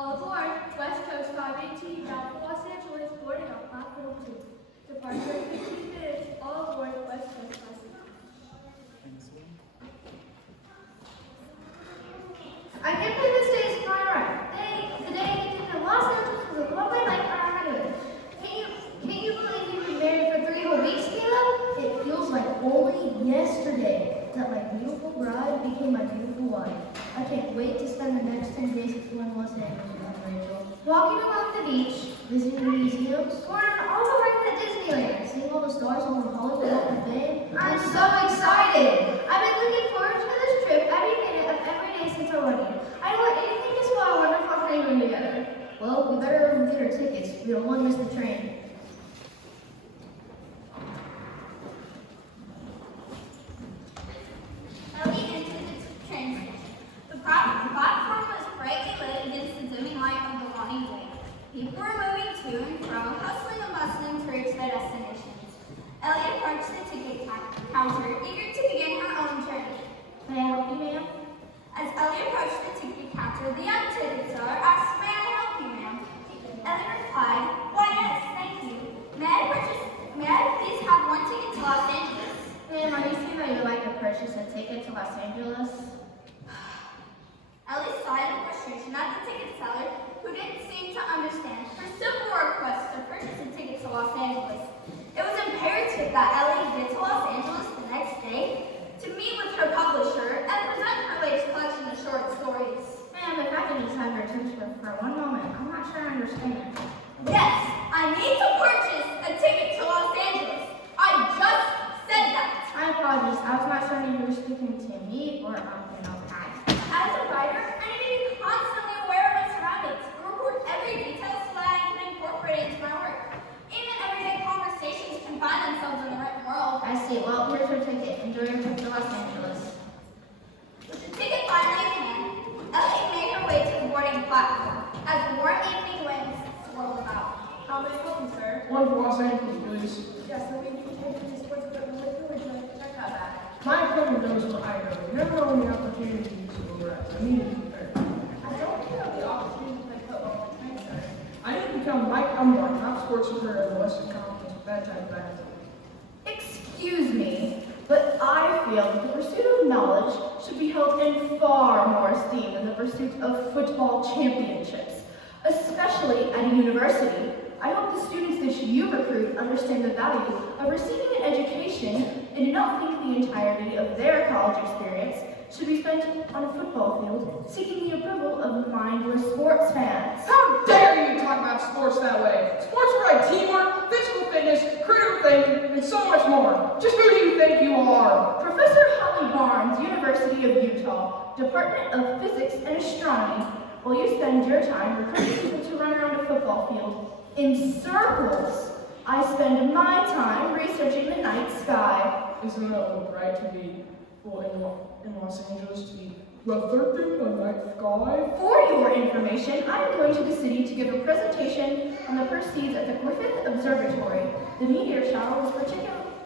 All aboard, West Coast 518, bound for Los Angeles, boarding on platform 2. Departure in 15 minutes, all aboard West Coast 518. I can't believe this day is flying right. The day I get to Los Angeles was a lovely night for our honeymoon. Can you believe you've been married for 3 whole weeks, Caleb? It feels like only yesterday that my beautiful bride became my beautiful wife. I can't wait to spend the next 10 days exploring Los Angeles with Rachel. Walking along the beach, visiting the museums, going all the way to Disneyland, seeing all the stars on the Hollywood Walk of Fame. I'm so excited! I've been looking forward to this trip every minute of every day since our wedding. I don't want anything to spoil our wonderful honeymoon together. Well, we better get our tickets. We don't want to miss the train. Ellie entered the train station. The platform was brightly lit against the dimming light of the waning day. People were moving to and fro, hustling and bustling to reach their destinations. Ellie approached the ticket counter, eager to begin her own journey. May I help you, ma'am? As Ellie approached the ticket counter, the young ticket seller asked, "May I help you, ma'am?" Ellie replied, "Why, yes, thank you. May I please have one ticket to Los Angeles?" Ma'am, are you saying that you'd like to purchase a ticket to Los Angeles? Ellie sighed in frustration at the ticket seller, who didn't seem to understand her simple request to purchase a ticket to Los Angeles. It was imperative that Ellie get to Los Angeles the next day to meet with her publisher and present her latest collection of short stories. Ma'am, if I could just have your attention for one moment, I'm not sure I understand. Yes, I need to purchase a ticket to Los Angeles. I just said that. I apologize. I was not sure if you were speaking to me or Pat. As a writer, I need to be constantly aware of my surroundings and record every detail so that I can incorporate it into my work. Even everyday conversations can find themselves in the written world. I see. Well, here's your ticket. Enjoy your trip to Los Angeles. With the ticket finally in hand, Ellie made her way to the boarding platform as the warm evening winds swirled about. How may I help you, sir? One for Los Angeles, please. Yes, let me take these sports equipment with you. Would you like to check out that? My equipment knows what I know. You never know when the opportunity to use it will arise. I need to be prepared. I don't have the opportunity to play football all the time, sir. I need to become Mike Umbar, top sports reporter of the Western Conference with that type of attitude. Excuse me, but I feel that the pursuit of knowledge should be held in far more esteem than the pursuit of football championships, especially at a university. I hope the students that you recruit understand the value of receiving an education and do not think the entirety of their college experience should be spent on a football field seeking the approval of mindless sports fans. How dare you talk about sports that way? Sports provide teamwork, physical fitness, critical thinking, and so much more. Just who do you think you are? Professor Holly Barnes, University of Utah, Department of Physics and Astronomy. Will you spend your time recruiting people to run around a football field in circles? I spend my time researching the night sky. Isn't it a little right to be in Los Angeles to be reflecting the night sky? For your information, I am going to the city to give a presentation on the proceeds at the Griffith Observatory. The meteor shower was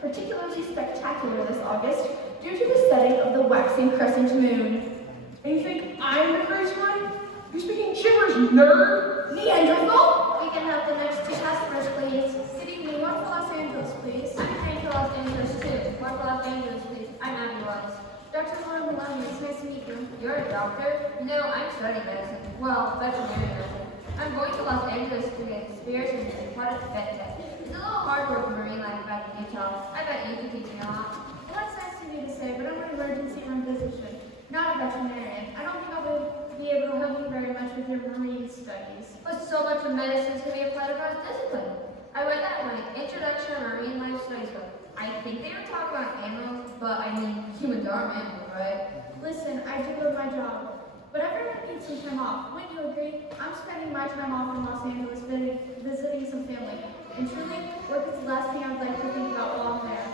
particularly spectacular this August due to the setting of the waxing crescent moon. And you think I'm the crazy one? You speaking gibberish, nerd? Neanderthal? We can have the next 2 passengers, please. Good evening, one for Los Angeles, please. I'm trained to Los Angeles, too. One for Los Angeles, please. I'm ambulance. Dr. Laura Maloney, it's nice to meet you. You're a doctor? No, I'm studying medicine. Well, veterinary medicine. I'm going to Los Angeles to get experience in aquatic vet tech. It's a little hard work for marine life back in Utah. I bet you could teach me a lot. Well, that's nice of you to say, but I'm an emergency room physician, not a veterinarian. I don't think I'll be able to help you very much with your marine studies. But so much of medicine can be applied across discipline. I read that in my Introduction to Marine Life Studies book. I think they were talking about animals, but I mean humans are animals, right? Listen, I do love my job, but everyone needs some time off. Wouldn't you agree? I'm spending my time off in Los Angeles visiting some family, and truly, work is the last thing I would like to think about while I'm there.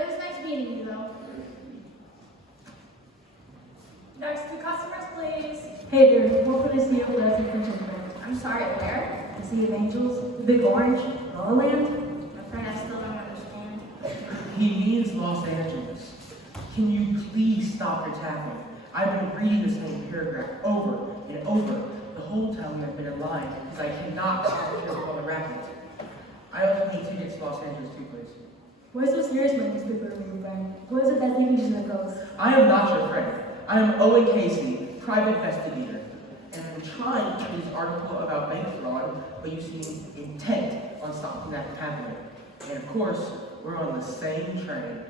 It was nice meeting you, though. Next 2 customers, please. Hey there, what for this new pleasant Christian friend? I'm sorry, where? The Sea of Angels, the Big Orange, La La Land? My friend, I still don't understand. He means Los Angeles. Can you please stop your tapping? I've been reading the same paragraph over and over. The whole time I've been in line because I cannot call the racket. I also need tickets to Los Angeles too, please. Why so serious when these people are moving friend? What is it that's making you nervous? I am not your friend. I am Owen Casey, private investigator, and I'm trying to do this article about bank fraud, but you seem intent on stopping that from happening. And of course, we're on the same train.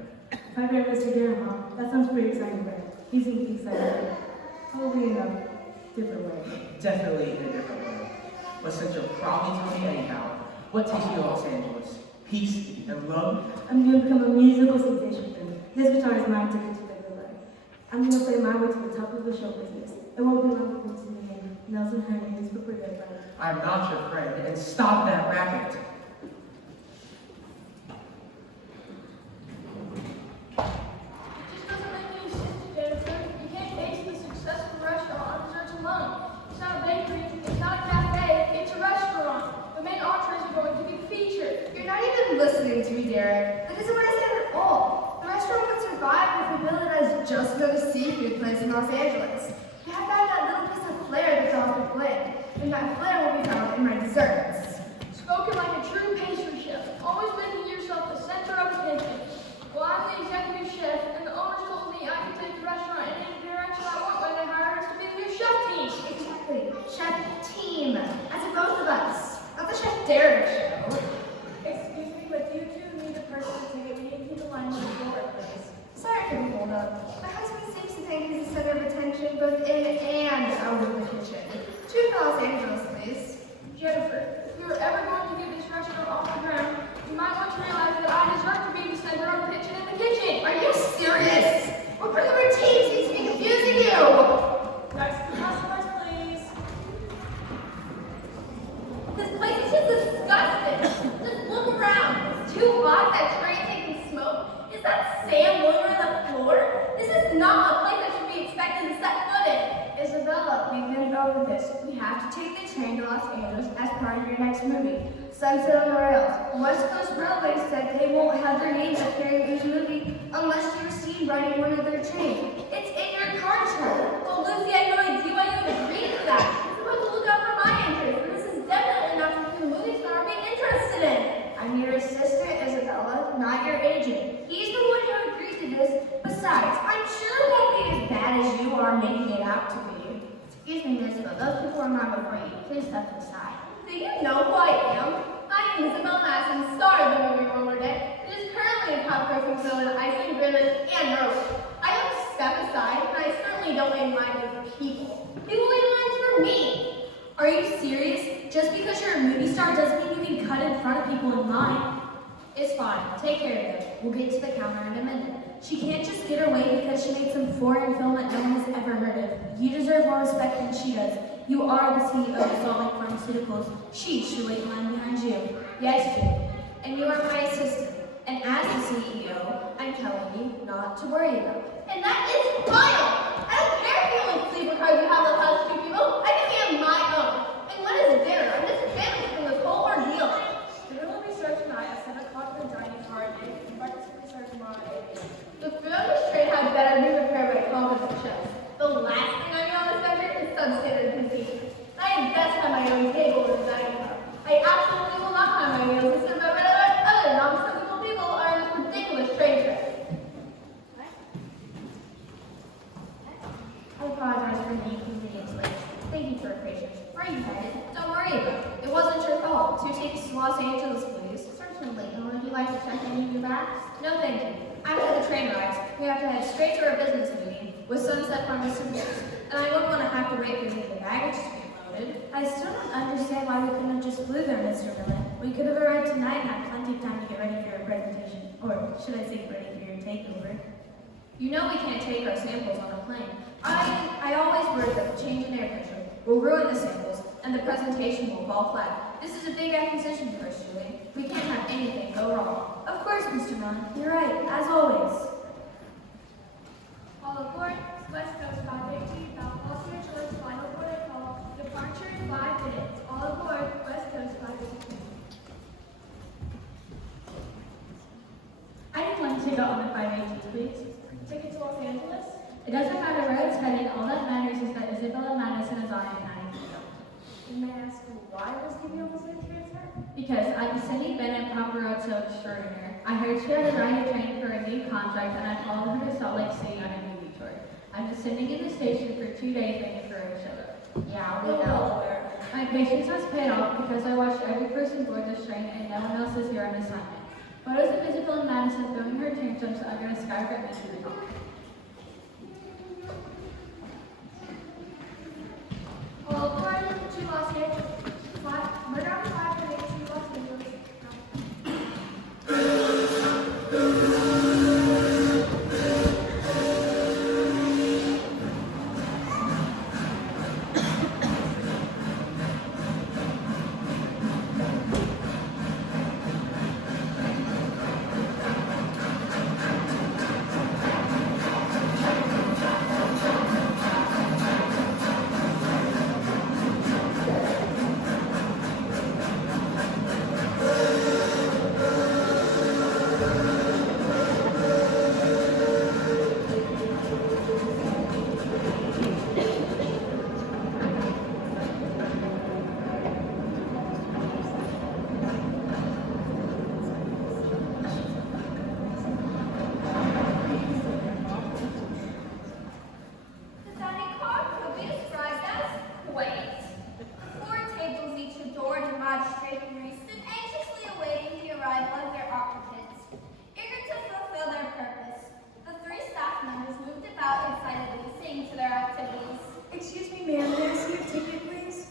Private investigator, huh? That sounds pretty exciting, Brad. You seem excited. Probably in a different way. Definitely in a different way. But since you'll probably tell me anyhow, what takes you to Los Angeles? Peace and love? I'm going to become a musical sensation for me. This guitar is my ticket to the good life. I'm going to play my way to the top of the show business. It won't be long before you see me. Nelson Hernandez, but pretty good friend. I'm not your friend, and stop that racket. It just doesn't make any sense, Jennifer. You can't base the successful restaurant on desserts alone. It's not a bakery, it's not a cafe, it's a restaurant. The main entrees are going to be the feature. You're not even listening to me, Derek. That isn't what I said at all. The restaurant would survive if we built it as just another seafood place in Los Angeles. You have to have that little piece of flair that's off the blend, and that flair will be found in my desserts. Spoken like a true pastry chef, always making yourself the center of attention. Well, I'm the executive chef, and the owners told me I could take the restaurant in any direction I want when they hire us to be the new chef team. Exactly. Chef team. As in both of us. Not the Chef Derek show. Excuse me, but you two need a person to take it. We need to keep the line on the floor, please. Sorry for the hold up. My husband seems to think he's the center of attention both in and out of the kitchen. To Los Angeles, please. Jennifer, if we were ever going to get this restaurant off the ground, you might want to realize that I deserve to be the center of attention in the kitchen. Are you serious? What part of the routine seems to be confusing you? Next customers, please. This place is just disgusting. Just look around. It's too hot. That train taking smoke. Is that sand blowing on the floor? This is not a place that should be expected to set foot in. Isabella, we've been over this. We have to take the train to Los Angeles as part of your next movie, Sunset on the Rails. West Coast Railway said they won't have their names appearing in each movie unless you're seen riding one of their trains. It's in your contract. Well, Lucy, I have no idea why you agreed to that. You're supposed to look out for my interests, and this is definitely not something the movie star would be interested in. I'm your assistant, Isabella, not your agent. He's the one who agreed to this. Besides, I'm sure it won't be as bad as you are making it out to be. Excuse me, Miss, but those people are not before you. Please step aside. Do you know who I am? I am Isabel Madison, star of the movie One More Day. It is currently a top grossing film in Ice Cream Village and Rose. I don't step aside, and I certainly don't make lines for people. People make lines for me. Are you serious? Just because you're a movie star doesn't mean you can cut in front of people in line. It's fine. Take care of it. We'll get to the counter in a minute. She can't just get her way because she made some foreign film that no one has ever heard of. You deserve more respect than she does. You are the CEO of Salt Lake Pharmaceuticals. She should wait in line behind you. Yes, Jim. And you are my assistant. And as the CEO, I'm telling you not to worry about it. And that is final! I don't care if you only sleep because you have the last two people. I can be on my own. And what is dinner? I'm just famished from this whole ordeal. Dinner will be served tonight at 7 o'clock in the dining car, and breakfast will be served tomorrow at 8 a.m. The food on the train had better be prepared by competent chefs. The last thing I need on this venture is substandard cuisine. I had best have my own table in the dining car. I absolutely will not have my meals served by other nonsensical people on this ridiculous train trip. I apologize for the inconvenience, ladies. Thank you for your patience. Where are you headed? Don't worry about it. It wasn't your fault. 2 tickets to Los Angeles, please. Certainly. And would you like to check any of your bags? No, thank you. After the train rides, we have to head straight to our business meeting with Sunset Pharmaceuticals, and I wouldn't want to have to wait for you for the baggage to be loaded. I still don't understand why we couldn't have just flew there, Mr. Miller. We could have arrived tonight and had plenty of time to get ready for your presentation. Or should I say ready for your takeover? You know we can't take our samples on a plane. I always worry that the change in air pressure will ruin the samples and the presentation will fall flat. This is a big acquisition for us, Julie. We can't have anything go wrong. Of course, Mr. Miller. You're right, as always. All aboard, West Coast 518, bound Los Angeles, final protocol. Departure in 5 minutes. All aboard, West Coast 518. I need one ticket on the 518, please. Ticket to Los Angeles? It doesn't matter where it's headed. All that matters is that Isabella Madison is on it 9 p.m. May I ask why was Kimmy almost in transfer? Because I'm Cindy Bennett, paparazzo extraordinaire. I heard she had a ride train for a new contract, and I followed her to Salt Lake City on a movie tour. I'm just sitting in the station for 2 days waiting for her to show up. Yeah, we know. My patience has paid off because I watched every person board this train, and no one else is here on assignment. Photos of Isabel and Madison throwing her tantrums are going to skyrocket me to the top. Well, according to Los Angeles, murder on 5 to Los Angeles. The dining car could be described as quaint. 4 tables each adored in large drapery stood anxiously awaiting the arrival of their occupants. Eager to fulfill their purpose, the 3 staff members moved about excitedly, seeing to their activities. Excuse me, ma'am, may I see your ticket, please?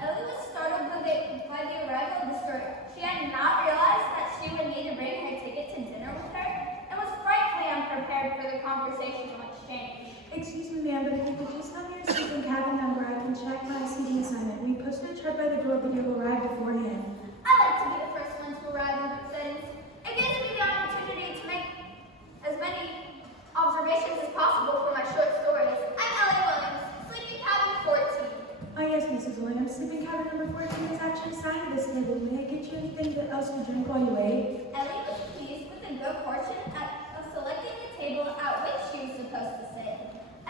Ellie was startled by the arrival of the steward. She had not realized that she would need to bring her ticket to dinner with her, and was frightfully unprepared for the conversational exchange. Excuse me, ma'am, but if you could just tell me your seat and cabin number, I can check my seating assignment. We posted a chart by the door, but you'll arrive beforehand. I like to be the first one to arrive in group settings. It gives me the opportunity to make as many observations as possible for my short stories. I'm Ellie Williams, sleeping cabin 14. Oh yes, Mrs. Williams, sleeping cabin number 14 is actually assigned to this table. May I get you anything else to drink while you wait? Ellie was pleased with the good fortune of selecting the table at which she was supposed to sit.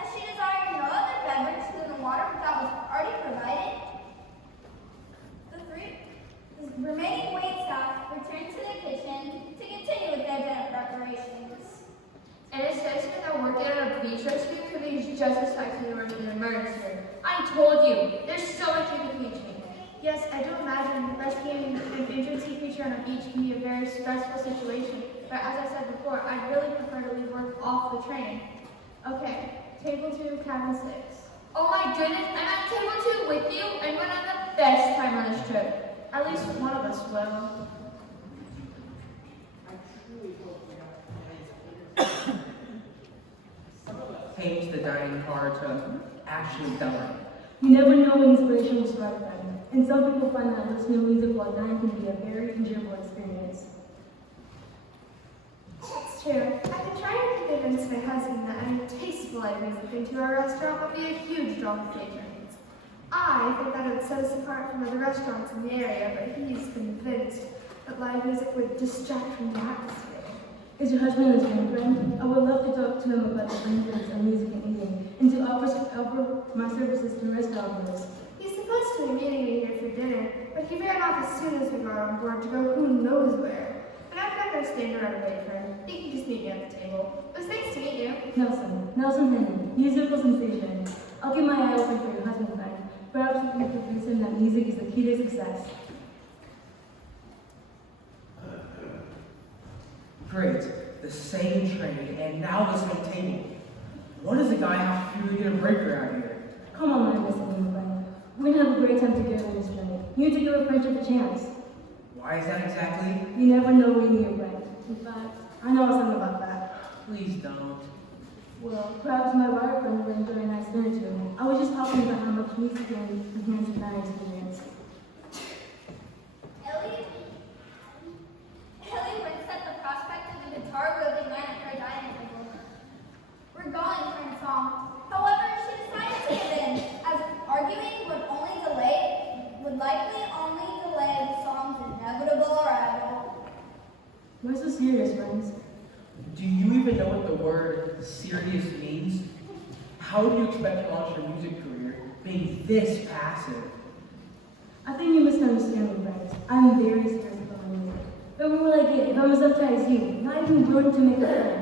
As she desired no other beverage than the water that was already provided, the remaining wait staff returned to the kitchen to continue with their dinner preparations. And it says here that working on a beach rescue could be just as effective as working in an emergency room. I told you, there's so much you can teach me. Yes, I do imagine rescuing an injured creature on a beach can be a very stressful situation, but as I said before, I'd really prefer to leave work off the train. Okay, table 2, cabin 6. Oh my goodness, I'm at table 2 with you, and we're having the best time on this trip. At least one of us will. Tames the dining car to actually dine. You never know when inspiration will strike them. And some people find that listening to music while dining can be a very enjoyable experience. That's true. I've been trying to convince my husband that adding tasteful live music into our restaurant would be a huge draw for patrons. I think that it would set us apart from other restaurants in the area, but he's convinced that live music would distract from the atmosphere. Is your husband a trained friend? I would love to talk to him about the benefits of music and eating, and to offer my services to restaurant owners. He's supposed to be meeting me here for dinner, but he ran off as soon as we got on board to go who knows where. And I'm not going to stand around and wait for him. He can just meet me at the table. It was nice to meet you. Nelson Henry, musical sensation. I'll keep my eye open for your husband, friend. Perhaps we can convince him that music is the key to success. Great, the same train, and now the same table. What does a guy have to do to get a break around here? Come on, my listening friend. We're gonna have a great time together on this journey. You need to give a friendship a chance. Why is that exactly? You never know when you need a friend. In fact, I know something about that. Please don't. Well, perhaps my wire friend will enjoy a nice dinner too. I was just talking about how much music can enhance the dining experience. Ellie winced at the prospect of the guitar-wielding man at her dining table, regaling her in song. However, she decided to give in, as arguing would likely only delay the song's inevitable arrival. Why so serious, friends? Do you even know what the word serious means? How do you expect to launch your music career being this passive. I think you misunderstand me, friends. I'm very serious about my music. But what will I get if I'm as uptight as you, not even willing to make a friend?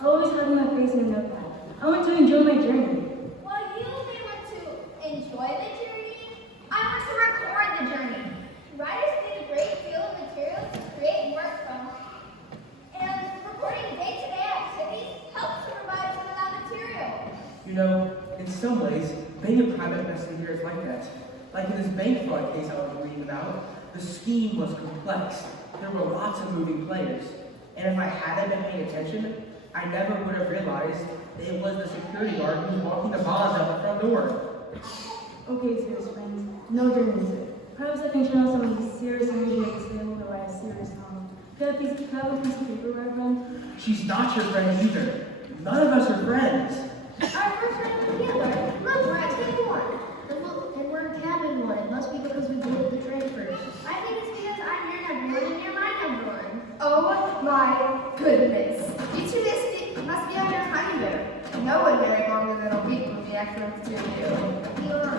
Always having my face in a notepad. I want to enjoy my journey. Well, you may want to enjoy the journey. I want to record the journey. Writers need a great deal of material to create and work from. And recording day-to-day activities helps to provide some of that material. You know, in some ways, being a private investigator is like that. Like in this bank fraud case I was reading about, the scheme was complex. There were lots of moving players. And if I hadn't been paying attention, I never would have realized that it was the security guard who was walking the bonds out the front door. Okay, serious friends. No during music. Perhaps I can channel some of these serious energy at this table to write a serious song. Can I have a piece of paper, my friend? She's not your friend either. None of us are friends. Our first round together. Look, we're at table 1. And we're in cabin 1. It must be because we boarded the train first. I think it's because I'm your number 1 and you're my number 1. Oh my goodness. You two must be on your honeymoon. No one married longer than a week would be excellent to you. We are.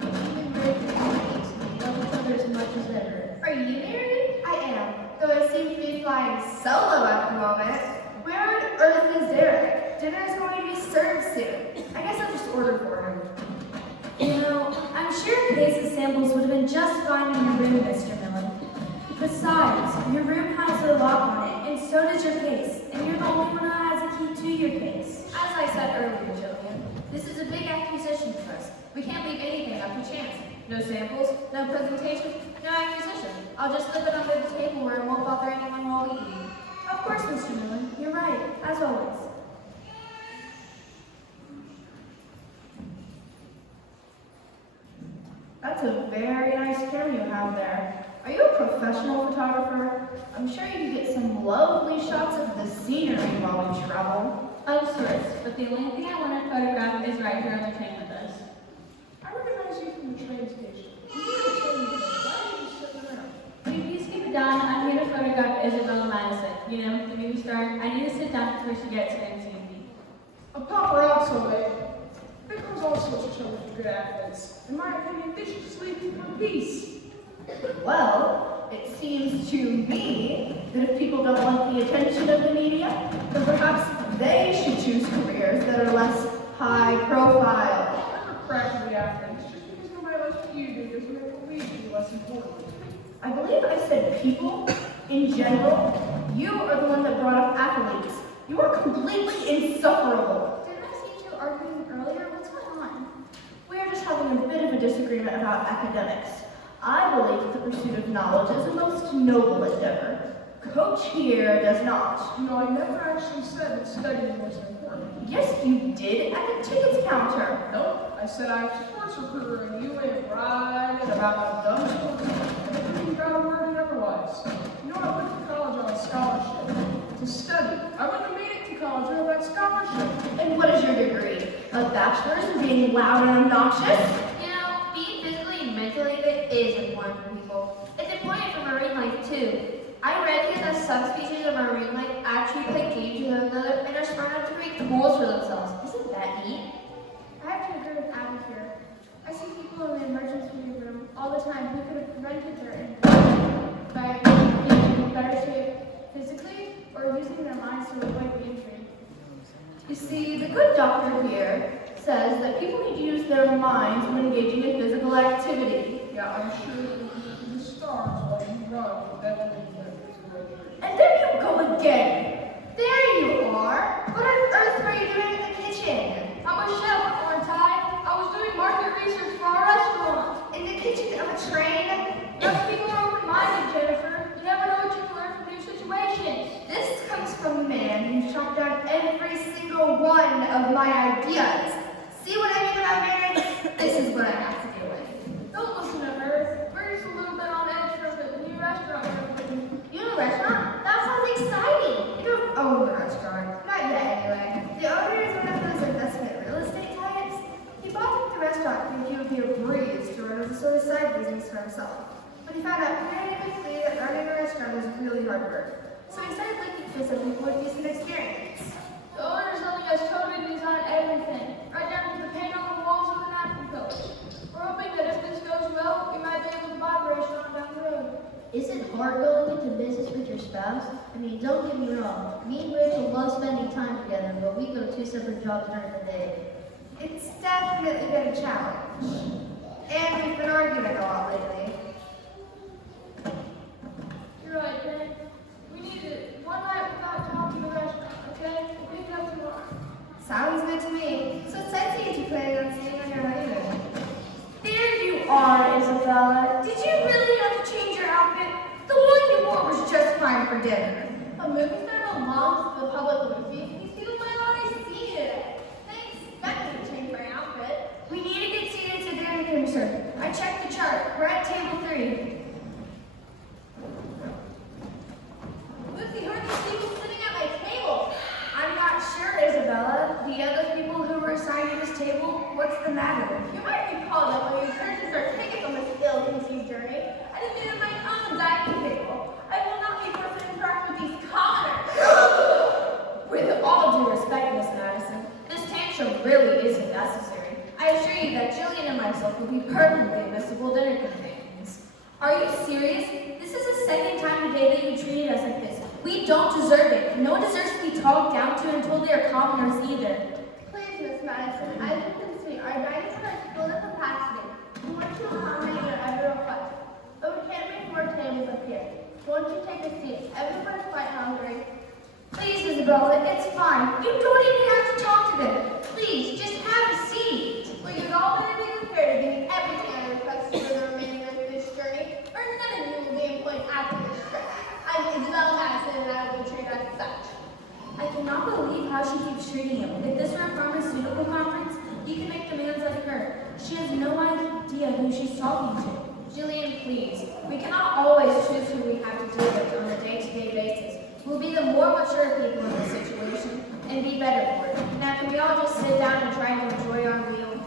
We've been married for 2 weeks. We love each other as much as ever. Are you married? I am, though I seem to be flying solo at the moment. Where on earth is Derek? Dinner is going to be served soon. I guess I'll just order for him. You know, I'm sure a case of samples would have been just fine in your room, Mr. Miller. Besides, your room has a lock on it, and so does your case, and you're the only one that has a key to your case. As I said earlier, Jillian, this is a big acquisition for us. We can't leave anything up to chance. No samples, no presentation, no acquisition. I'll just slip it under the table where it won't bother anyone while we eat. Of course, Mr. Miller, you're right, as always. That's a very nice camera you have there. Are you a professional photographer? I'm sure you get some lovely shots of the scenery while we travel. Of sorts, but the only thing I want to photograph is right here on the train with us. I recognize you from the train station. You were the train today. Why are you sitting around? Will you please keep it down? I'm here to photograph Isabella Madison. You know, the movie star. I need to sit down before she gets fancy. A paparazzo, babe. There comes all sorts of trouble for good athletes. In my opinion, they should just leave in peace. Well, it seems to me that if people don't want the attention of the media, then perhaps they should choose careers that are less high profile. Never crack the athletes. Just because nobody likes what you do doesn't make what we do less important. I believe I said people in general. You are the one that brought up athletes. You are completely insufferable. Didn't I see you arguing earlier? What's going on? We are just having a bit of a disagreement about academics. I believe that the pursuit of knowledge is a most noble endeavor. Coach here does not. You know, I never actually said that studying was important. Yes, you did at the tickets counter. Nope, I said I was a sports recruiter and you went right in about dumb stuff. You got a word in otherwise. You know, I went to college on a scholarship to study. I wouldn't have made it to college without that scholarship. And what is your degree? A bachelor's in being loud and obnoxious? You know, being physically and mentally fit is important for people. It's important for marine life too. I read here that subspecies of marine life actually play games with one another and are smart enough to create tools for themselves. Isn't that neat? I have to agree with Abby here. I see people in the emergency room all the time who could have prevented their injury by being in better shape physically or using their minds to avoid the injury. You see, the good doctor here says that people need to use their minds when engaging in physical activity. Yeah, I'm sure that the stars while you run, that will be And there you go again. There you are. What on earth were you doing in the kitchen? I'm a chef, aren't I? I was doing market research for our restaurant. In the kitchen of a train? Most people are open-minded, Jennifer. You never know what you can learn from new situations. This comes from a man who shot down every single one of my ideas. See what I mean about marriage? This is what I have to deal with. Don't listen to her. We're just a little bit on edge from the new restaurant we're opening. You know, restaurant? That sounds exciting. You don't own the restaurant. Not yet, anyway. The owner is one of those investment real estate types. He bought the restaurant thinking he would be a breeze to run as a sort of side business for himself. But he found out very quickly that running a restaurant was really hard work. So he started looking for something who would be some experience. The owner's letting us totally design everything, right down to the paint on the walls of the napkin pillars. are going into business with your spouse, I mean, don't get me wrong. Me and Rachel love spending time together, but we go 2 separate jobs during the day. It's definitely been a challenge. And we've been arguing a lot lately. You're right, Ben. We need it one night without talking to the restaurant, okay? We'll pick it up tomorrow. Sounds good to me. So what sites are you planning on seeing on your honeymoon? There you are, Isabella. Did you really have to change your outfit? The one you wore was just fine for dinner. A movie star belongs to the public movie. These people might already see it. They expect me to change my outfit. We need to get seated to dinner, Kimser. I checked the chart. We're at table 3. Lucy, who are these people sitting at my table? I'm not sure, Isabella. The other people who were assigned to this table, what's the matter? You might be called up when you purchase our tickets on this ill-conceived journey. I demanded my own dining table. I will not be forced to interact with these commoners. With all due respect, Miss Madison, this tantrum really isn't necessary. I assure you that Jillian and myself will be perfectly admissible dinner companions. Are you serious? This is the second time today that you treated us like this. We don't deserve it. No one deserves to be talked down to and told they are commoners either. Please, Miss Madison, as you can see, our dining room is full of capacity. We want to accommodate your every request. But we can't make more tables up here. Won't you take a seat? Everyone's quite hungry. Please, Isabella, it's fine. You don't even have to talk to them. Please, just have a seat. Well, you've all been prepared to give me everything I request for the remainder of this journey, or none of you will be employed after this trip. I'm Isabel Madison, and I will be treated as such. I cannot believe how she keeps treating him. If this were a pharmaceutical conference, you can make demands like her. She has no idea who she's talking to. Jillian, please. We cannot always choose who we have to deal with on a day-to-day basis. We'll be the more mature people in this situation and be better for it. Now, can we all just sit down and try to enjoy our meal?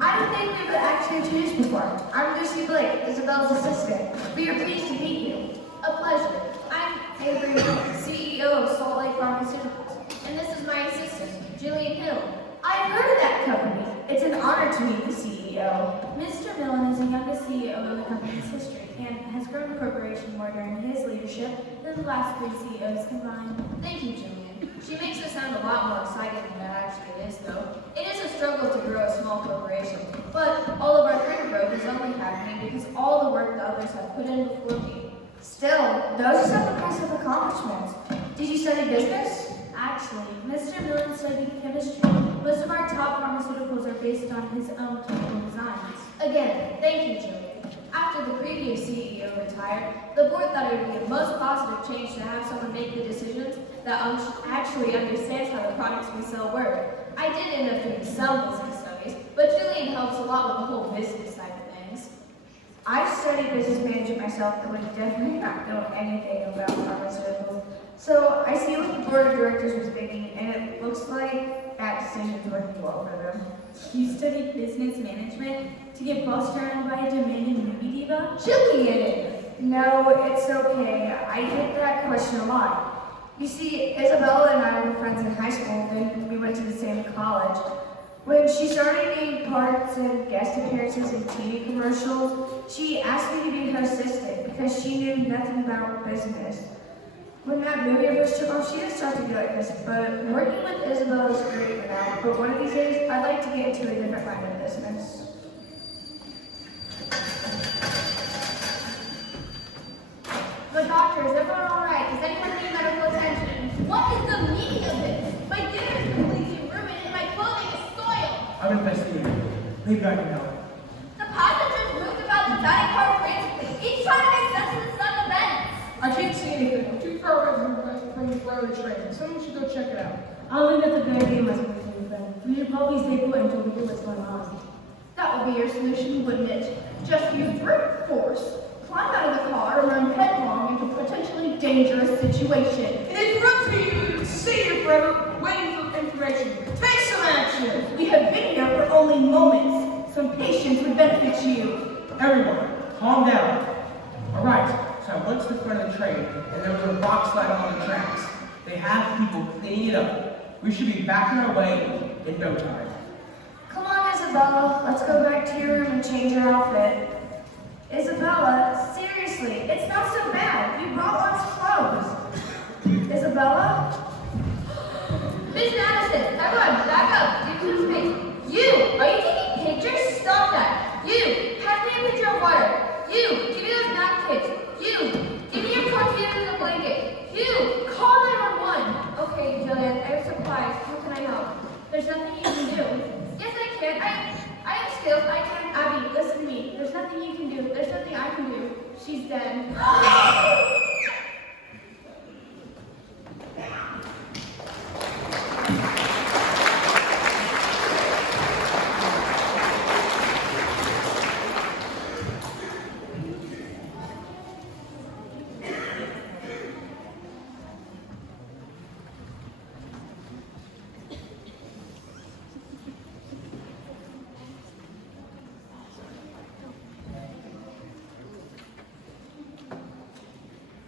I don't think we've actually introduced before. I'm Lucy Blake, Isabella's assistant. We are pleased to meet you. A pleasure. I'm Avery Hill, CEO of Salt Lake Pharmaceuticals, and this is my assistant, Jillian Hill. I've heard of that company. It's an honor to meet the CEO. Mr. Millen is the youngest CEO in the company's history and has grown the corporation more during his leadership than the last 3 CEOs combined. Thank you, Jillian. She makes it sound a lot more exciting than it actually is, though. It is a struggle to grow a small corporation, but all of our current growth is only happening because all the work the others have put in before me. Still, those are some impressive accomplishments. Did you study business? Actually, Mr. Millen studied chemistry. Most of our top pharmaceuticals are based on his own chemical designs. Again, thank you, Jillian. After the previous CEO retired, the board thought it would be a most positive change to have someone make the decisions that actually understands how the products we sell work. I did end up doing some business studies, but Jillian helps a lot with the whole business side of things. I studied business management myself and would definitely not know anything about pharmaceuticals. So I see what the board of directors was thinking, and it looks like that decision's working well for them. You studied business management to get bossed around by a demanding movie diva? Jillian! No, it's okay. I get that question a lot. You see, Isabella and I were friends in high school, then we went to the same college. When she started getting parts and guest appearances in TV commercials, she asked me to be her assistant because she knew nothing about business. When that movie first took off, she didn't start to be like this, but working with Isabella is great for now. But one of these days, I'd like to get into a different line of business. The doctor, is everyone all right? Does anyone need medical attention? What is the meaning of this? My dinner is completely ruined and my clothing is soiled. I'm investigating. Maybe I can help. The passengers moved about the dining car frantically, each trying to make sense of the sudden events. I can't see anything. I'm too far away from the railroad train. Someone should go check it out. I'll leave at the very end, my solution, friend. We should probably stay put until we hear what's going on. That would be your solution, wouldn't it? Just use brute force. Climb out of the car and run headlong into a potentially dangerous situation. It is up to you to sit here forever waiting for information. Take some action! We have been here for only moments. Some patience would benefit you. Everyone, calm down. All right, so I went to the front of the train, and there was a rock slide on the tracks. They have people cleaning it up. We should be back on our way in no time. Come on, Isabella. Let's go back to your room and change your outfit. Isabella, seriously. seriously, it's not so bad. You brought lots of clothes. Isabella? Miss Madison, everyone, back up. Give me some space. You, are you taking pictures? Stop that. You, pass me a pitcher of water. You, give me those napkins. You, give me your tortillas and a blanket. You, call 911. Okay, Jillian, I'm surprised. How can I help? There's nothing you can do. Yes, I can. I have skills. I can. Abby, listen to me. There's nothing you can do. There's nothing I can do. She's dead.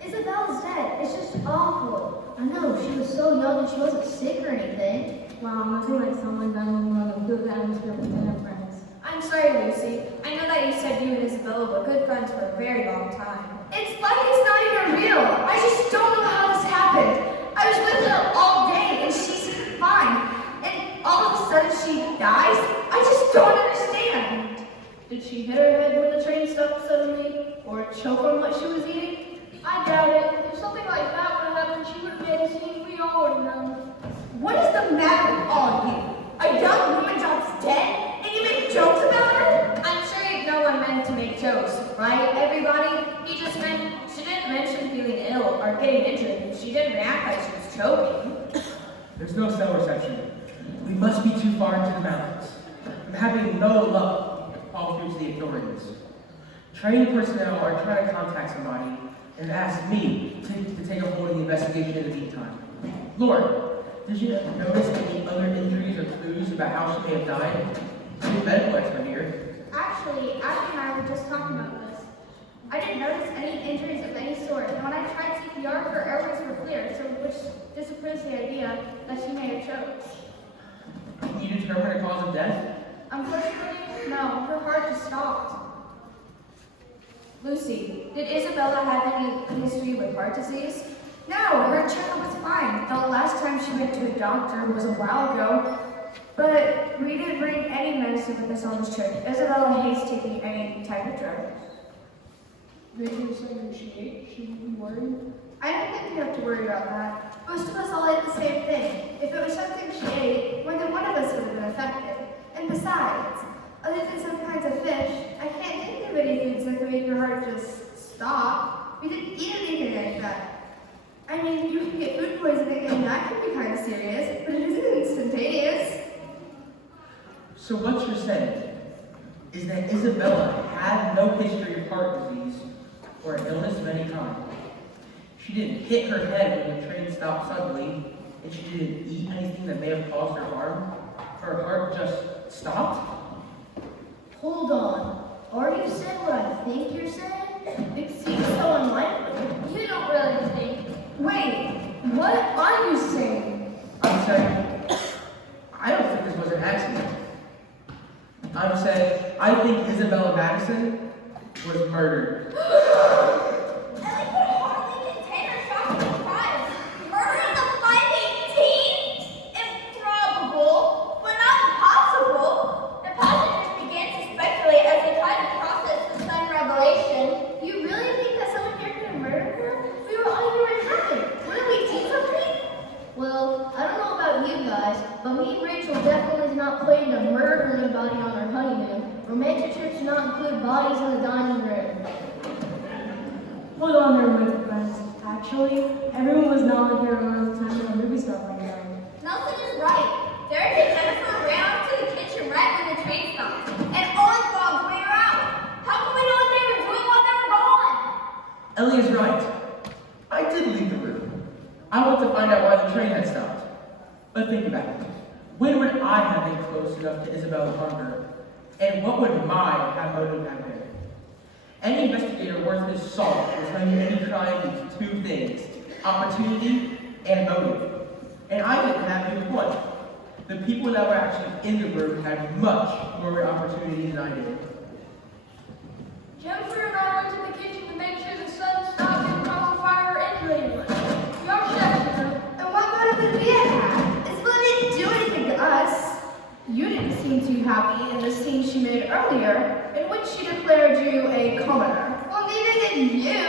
Isabella's dead. It's just awful. I know, she was so young and she wasn't sick or anything. Wow, nothing like someone dying alone and feel the atmosphere with their friends. I'm sorry, Lucy. I know that you said you and Isabella were good friends for a very long time. It's like it's not even real. I just don't know how this happened. I was with her all day and she seemed fine. And all of a sudden she dies? I just don't understand. Did she hit her head when the train stopped suddenly? Or choke on what she was eating? I doubt it. If something like that would have happened, she would have made a scene. We all would have known. What is the matter with all of you? A young woman drops dead and you make jokes about her? I'm sure no one meant to make jokes, right, everybody? She didn't mention feeling ill or getting injured. She didn't react like she was choking. There's no cell reception. We must be too far into the mountains. I'm having no luck all through to the authorities. Trained personnel are trying to contact somebody and ask me to take a hold of the investigation in the meantime. Lord, did you notice any other injuries or clues about how she may have died? The medical expert here. Actually, Abby and I were just talking about this. I didn't notice any injuries of any sort, and when I tried CPR, her airways were clear, so which disproves the idea that she may have choked. Can you determine her cause of death? Unfortunately, no, her heart just stopped. Lucy, did Isabella have any history with heart disease? No, her checkup was fine. The last time she went to a doctor was a while ago. But we didn't bring any medicine with us on this trip. Isabella hates taking any type of drug. Maybe it was something she ate. Should we be worried? I don't think you have to worry about that. Most of us all ate the same thing. If it was something she ate, more than one of us would have been affected. And besides, other than some kinds of fish, I can't think of any foods that could make your heart just stop. We didn't eat anything like that. I mean, you can get food poisoning and that can be kind of serious, but it isn't instantaneous. So what you're saying is that Isabella had no history of heart disease or an illness of any kind. She didn't hit her head when the train stopped suddenly, and she didn't eat anything that may have caused her harm. Her heart just stopped? Hold on. Are you saying what I think you're saying? It seems so unlikely. You don't really think. Wait, what are you saying? I'm saying, I don't think this was an accident. I'm saying, I think Isabella Madison was murdered. Ellie could hardly contain her shock and surprise. Murder of the fighting team? Improbable, but not impossible. The passengers began to speculate as they tried to process the sudden revelation. You really think that someone here could have murdered her? We were all here when it happened. Wouldn't we see something? Well, I don't know about you guys, but me and Rachel definitely did not plan to murder anybody on our honeymoon. Romantic trips do not include bodies in the dining room. Hold on there, my friends. Actually, everyone was not here around the time when the movie started right now. Nelson is right. Derek and Jennifer ran off to the kitchen right when the train stopped. And Owen fogged way out. How can we know what they were doing while they were gone? Ellie is right. I did leave the room. I want to find out why the train had stopped. But think about it. When would I have been close enough to Isabella Hunger? And what would my have motive have been? Any investigator worth his salt will tell you any crime needs two things: opportunity and motive. And I didn't have either one. The people that were actually in the room had much more opportunity than I did. Jennifer and I went to the kitchen to make sure the didn't seem too happy in the scene she made earlier, in which she declared you a commoner. Well, neither did you.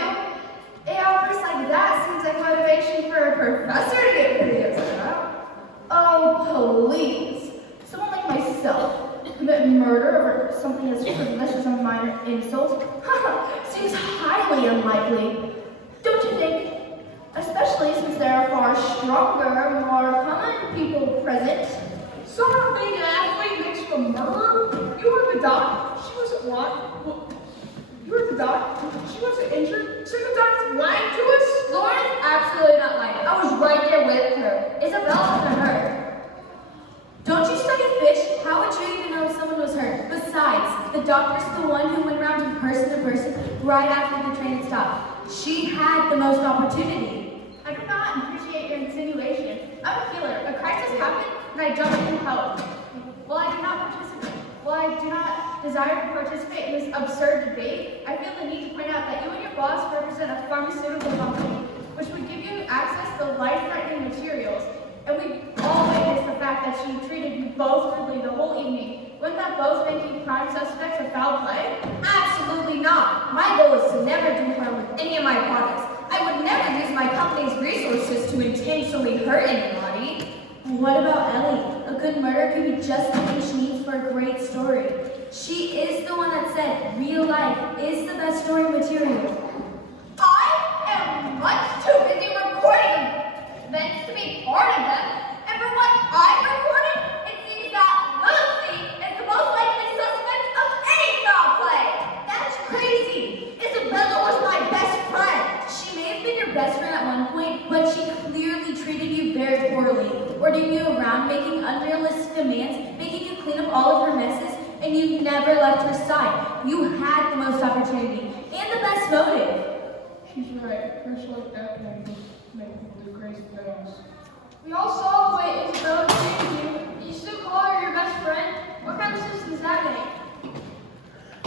A outburst like that seems like motivation for a professor to get pretty upset about. Oh, please. Someone like myself commit murder over something as frivolous as a minor insult? Seems highly unlikely. Don't you think? Especially since there are far stronger, more common people present. Someone being an athlete makes you a murderer? You were the doc. She wasn't one. Well, you were the doc. She wasn't injured. So the doc's lying to us? Lauren's absolutely not lying. I was right there with her. Isabella wasn't hurt. Don't you study fish? How would you even know if someone was hurt? Besides, the doctor's the one who went around from person to person right after the train had stopped. She had the most opportunity. I do not appreciate your insinuation. I'm a healer. A crisis happened, and I jumped in to help. While I do not desire to participate in this absurd debate, I feel the need to point out that you and your boss represent a pharmaceutical company, which would give you access to life-threatening materials. And we all witnessed the fact that she treated you both rudely the whole evening. Wouldn't that both make you prime suspects of foul play? Absolutely not. My goal is to never do harm with any of my products. I would never use my company's resources to intentionally hurt anybody. What about Ellie? A good murder could be just the thing she needs for a great story. She is the one that said real life is the best story material. I am much too busy recording events to be part of them, and from what I've recorded, it seems that Lucy is the most likely suspect of any foul play. That's crazy! Isabella was my best friend! She may have been your best friend at one point, but she clearly treated you very poorly, ordering you around, making unrealistic demands, making you clean up all of her messes, and you never left her side. You had the most opportunity, and the best motive. She's right. Pressure like that can make people do crazy things. We all saw the way Isabella treated you. You still call her your best friend? What kind of sense does that make?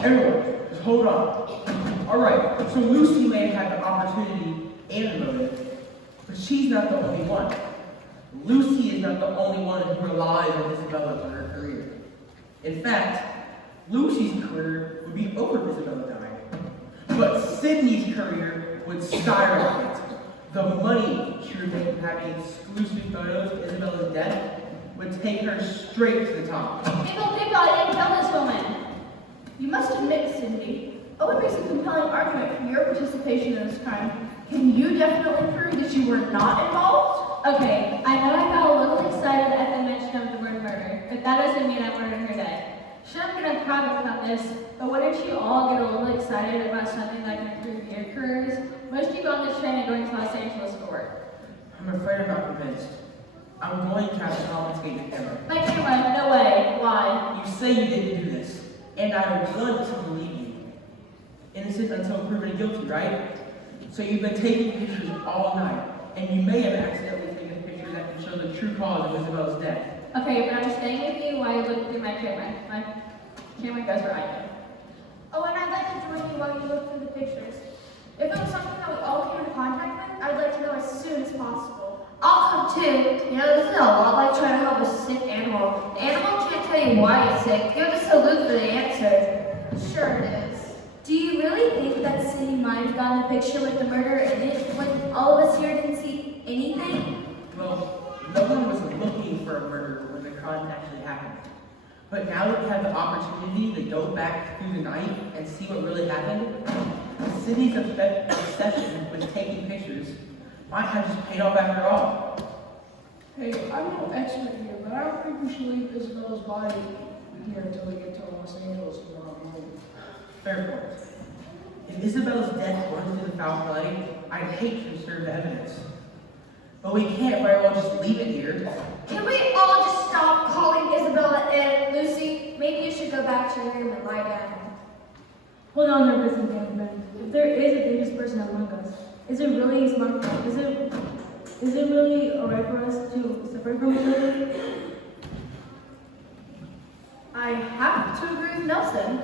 Everyone, just hold on. Alright, so Lucy may have had the opportunity and the motive, but she's not the only one. Lucy is not the only one who relies on Isabella for her career. In fact, Lucy's career would be over if Isabella died. But Sydney's career would skyrocket. The money she would make from having exclusive photos of Isabella's death would take her straight to the top. People I didn't tell this woman. You must admit, Cindy, Owen makes a compelling argument for your participation in this crime. Can you definitely prove that you were not involved? Okay, I know I got a little excited at the mention of the word murder, but that doesn't mean I murdered her dead. Sure, I'm gonna proud about this, but wouldn't you all get a little excited about something that can improve your careers? Most people on this train are going to Los Angeles for work. I'm afraid I'm not convinced. I'm going to have to confiscate the camera. My camera, no way. Why? You say you didn't do this, and I want to believe you. Innocent until proven guilty, right? So you've been taking pictures all night, and you may have accidentally taken a picture that can show the true cause of Isabella's death. Okay, but I'm staying with you while you look through my camera. My camera goes where I go. Oh, and I'd like to join you while you look through the pictures. If it was something that we all came into contact with, I'd like to know as soon as possible. I'll come too. You know, this is a lot like trying to help a sick animal. The animal can't tell you why it's sick. You have to salute for the answer. Sure it is. Do you really think that Cindy might have gotten a picture with the murder in it when all of us here didn't see anything? Well, no one was looking for a murder when the crime actually happened. But now that we have the opportunity to go back through the night and see what really happened, Cindy's obsession with taking pictures might have just paid off after all. Hey, I'm no expert here, but I don't think we should leave Isabella's body here until we get to Los Angeles tomorrow morning. Fair point. If Isabella's death runs into foul play, I'd hate to disturb the evidence. But we can't very well just leave it here. Can we all just stop calling Isabella and Lucy? Maybe you should go back to your room and lie down. Hold on, nervous and gentlemen. If there is a dangerous person among us, is it really a smart thing? Is it really alright for us to separate from each other? I have to agree with Nelson,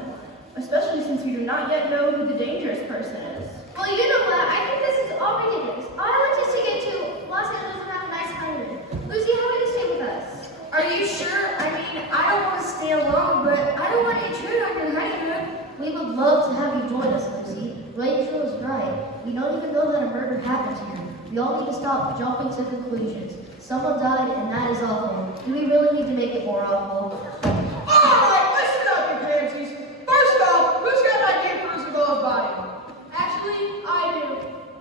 especially since you do not yet know who the dangerous person is. Well, you know what? I think this is all ridiculous. I want us to get to Los Angeles and have a nice honeymoon. Lucy, how about you stay with us? Are you sure? I mean, I don't want to want to intrude on your honeymoon. We would love to have you join us, Lucy. Rachel is right. We don't even know that a murder happened here. We all need to stop jumping to conclusions. Someone died, and that is awful. Do we really need to make it more awful? Alright, listen up, you pansies. First off, who's got an idea for Isabella's body? Actually, I do.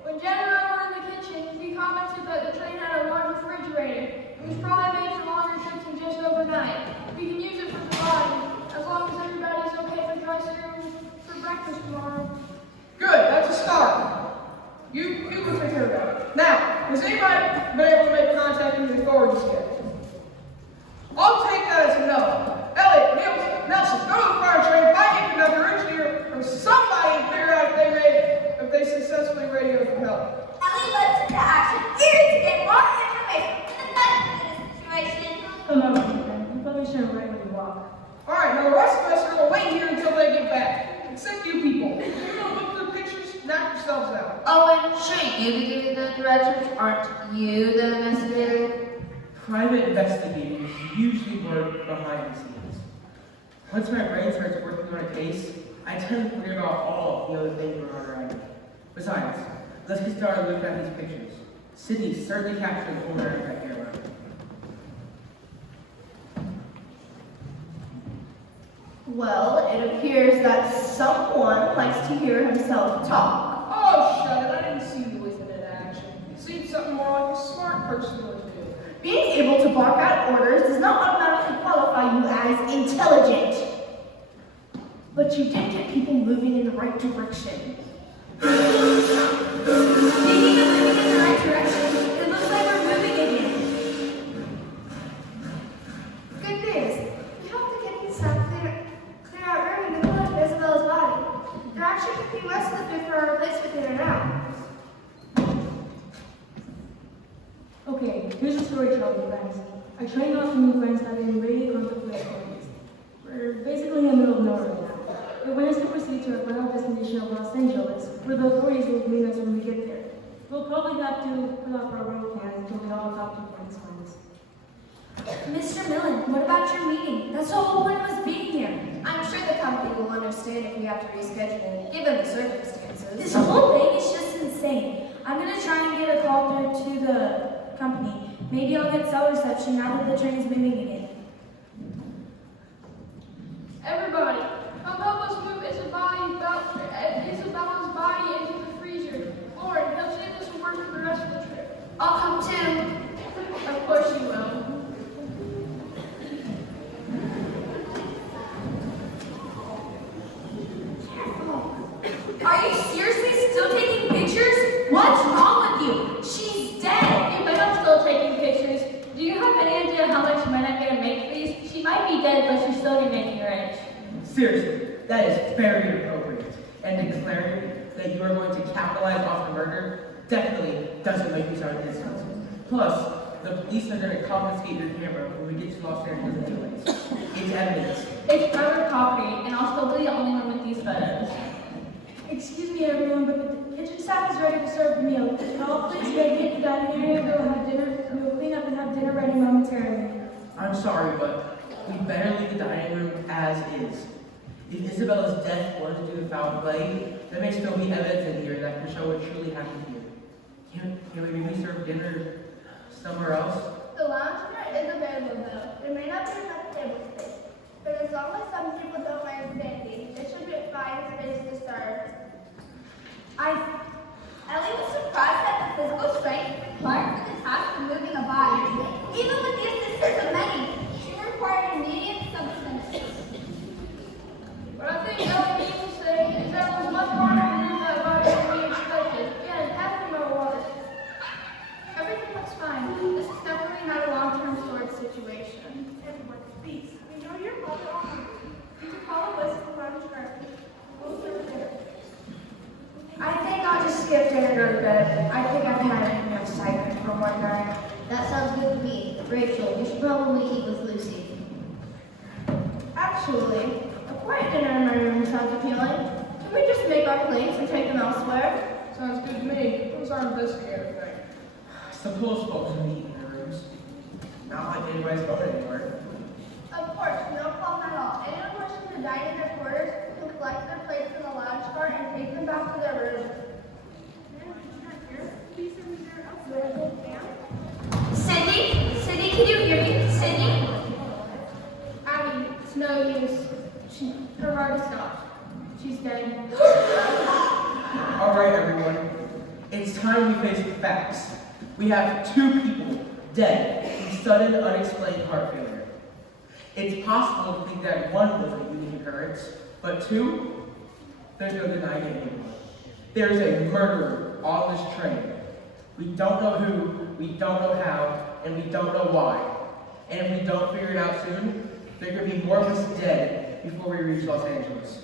When Jen and I were in the kitchen, we commented that the train had a large refrigerator. It was probably made for longer trips than just overnight. We can use it for the body, as long as everybody's okay for dressing room for breakfast tomorrow. Good, that's a start. You will take care of that. Now, has anybody been able to make contact with the authorities yet? I'll take that as a no. Elliot, Nelson, go to the fire train, find another engineer or somebody and figure out if they successfully radioed for help. Ellie leapt into action, eager to get more information in the benefit of the situation. Come on, man. You probably shouldn't write when you walk. Alright, now the rest of us are going to wait here until they get back. Except you people. If you're going to look through pictures, knock yourselves out. Owen, shouldn't you be giving the directions? Aren't you the investigator? Private investigators usually work behind the scenes. Once my brain starts working on a case, I tend to forget about all the other things going on around me. Besides, let's get started looking at these pictures. Sydney certainly captured the whole area of that camera. Well, it appears that someone likes to hear himself talk. Oh, shut it. I didn't see you with it in action. It seemed something more like a smart person would do. Being able to bark out orders does not automatically qualify you as intelligent. But you did get people moving in the right direction. Speaking of moving in the right direction, it looks like we're moving again. Good news. We have to get some clear out room in the village of Isabella's body. There actually could be less than fit for our replacement in and out. Okay, here's the story, Charlie, friends. I trained off new friends have been really contact with authorities. We're basically in the middle of nowhere now. We want us to proceed to our final destination of Los Angeles, where the authorities will meet us when we get there. We'll probably have to put off our road plans until we all talk to friends. Mr. Millen, what about your meeting? That's the whole point of us being here. I'm sure the company will understand if we have to reschedule, given the circumstances. This whole thing is just insane. I'm gonna try and get a call through to the company. Maybe I'll get cell reception now that the train is moving again. Everybody, come help us move Isabella's body into the freezer. Lauren, help save us some work for the rest of the trip. I'll come too. Of course you will. Are you seriously still taking pictures? What's wrong with you? She's dead. But I'm still taking pictures. Do you have any idea how much money I'm gonna make for these? She might be dead, but she's still gonna make me rich. Seriously, that is very inappropriate. And declaring that you are going to capitalize off the murder definitely doesn't make you sound innocent. Plus, the police are going to confiscate your camera when we get to Los Angeles anyways. It's evidence. It's private property, and I'll still be the only one with these photos. Excuse me, everyone, but the kitchen staff is ready to serve the meal. Y'all please vacate the dining area. We'll have dinner. We'll clean up and have dinner ready momentarily. I'm sorry, but we better leave the dining room as is. If Isabella's death was due to foul play, there may still be evidence in here that can show what truly happened here. Can we maybe serve dinner somewhere else? The lounge dinner is available though. There may not be enough table space, but as long as some people don't mind standing, there should be a fine space to serve. Ellie was surprised at the physical strength required for the task of moving a body. Even with the assistance of many, she required immediate substance. What I think Ellie needs to say is that it was much harder to move that body than we expected. Again, after my water. Everything looks fine. This is definitely not a long-term storage situation. Everyone, please. We know your mother are hungry. You can follow us to the lounge garden. We'll serve dinner. I think I'll just skip dinner and go to bed. I think I've had enough excitement for one night. That sounds good to me. Rachel, you should probably eat with Lucy. Actually, a quiet dinner in my room sounds appealing. Can we just make our plates and take them elsewhere? Sounds good to me. What was our investigator think? Suppose folks will meet in their rooms. Not like anybody's going anywhere. Of course, no problem at all. Anyone wishing to dine her heart stopped. She's dead. All right, everyone. It's time we face the facts. We have 2 people dead from sudden unexplained heart failure. It's possible to think that 1 was a unique occurrence, but 2, there's no denying it anymore. There's a murderer on this train. We don't know who, we don't know how, and we don't know why. And if we don't figure it out soon, there are going to be more of us dead before we reach Los Angeles.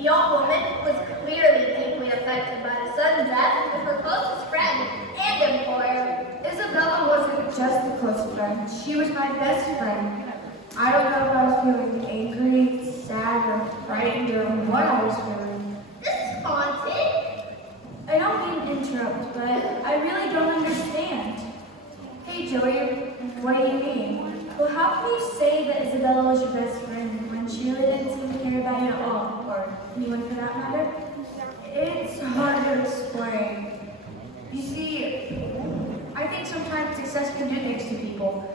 The young woman was clearly deeply affected by the sudden death of her closest friend and employer. Isabella wasn't just a close friend, she was my best friend. I don't know if I was feeling angry, sad, or frightened, or what I was feeling. This is haunted. I don't mean to interrupt, but I really don't understand. Hey Joey, what do you mean? Well, how can you say that Isabella was your best friend when she really didn't seem to care about you at all, or anyone for that matter? It's hard to explain. You see, I think sometimes success can do things to people.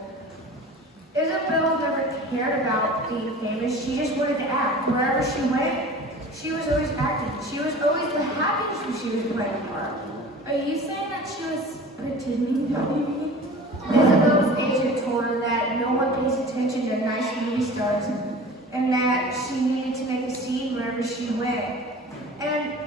Isabella never cared about being famous. She just wanted to act. Wherever she went, she was always acting. She was always the happiest when she was playing a part. Are you saying that she was pretending to be me? Isabella's agent told her that no one pays attention to nice movie stars and that she needed to make a scene wherever she went. And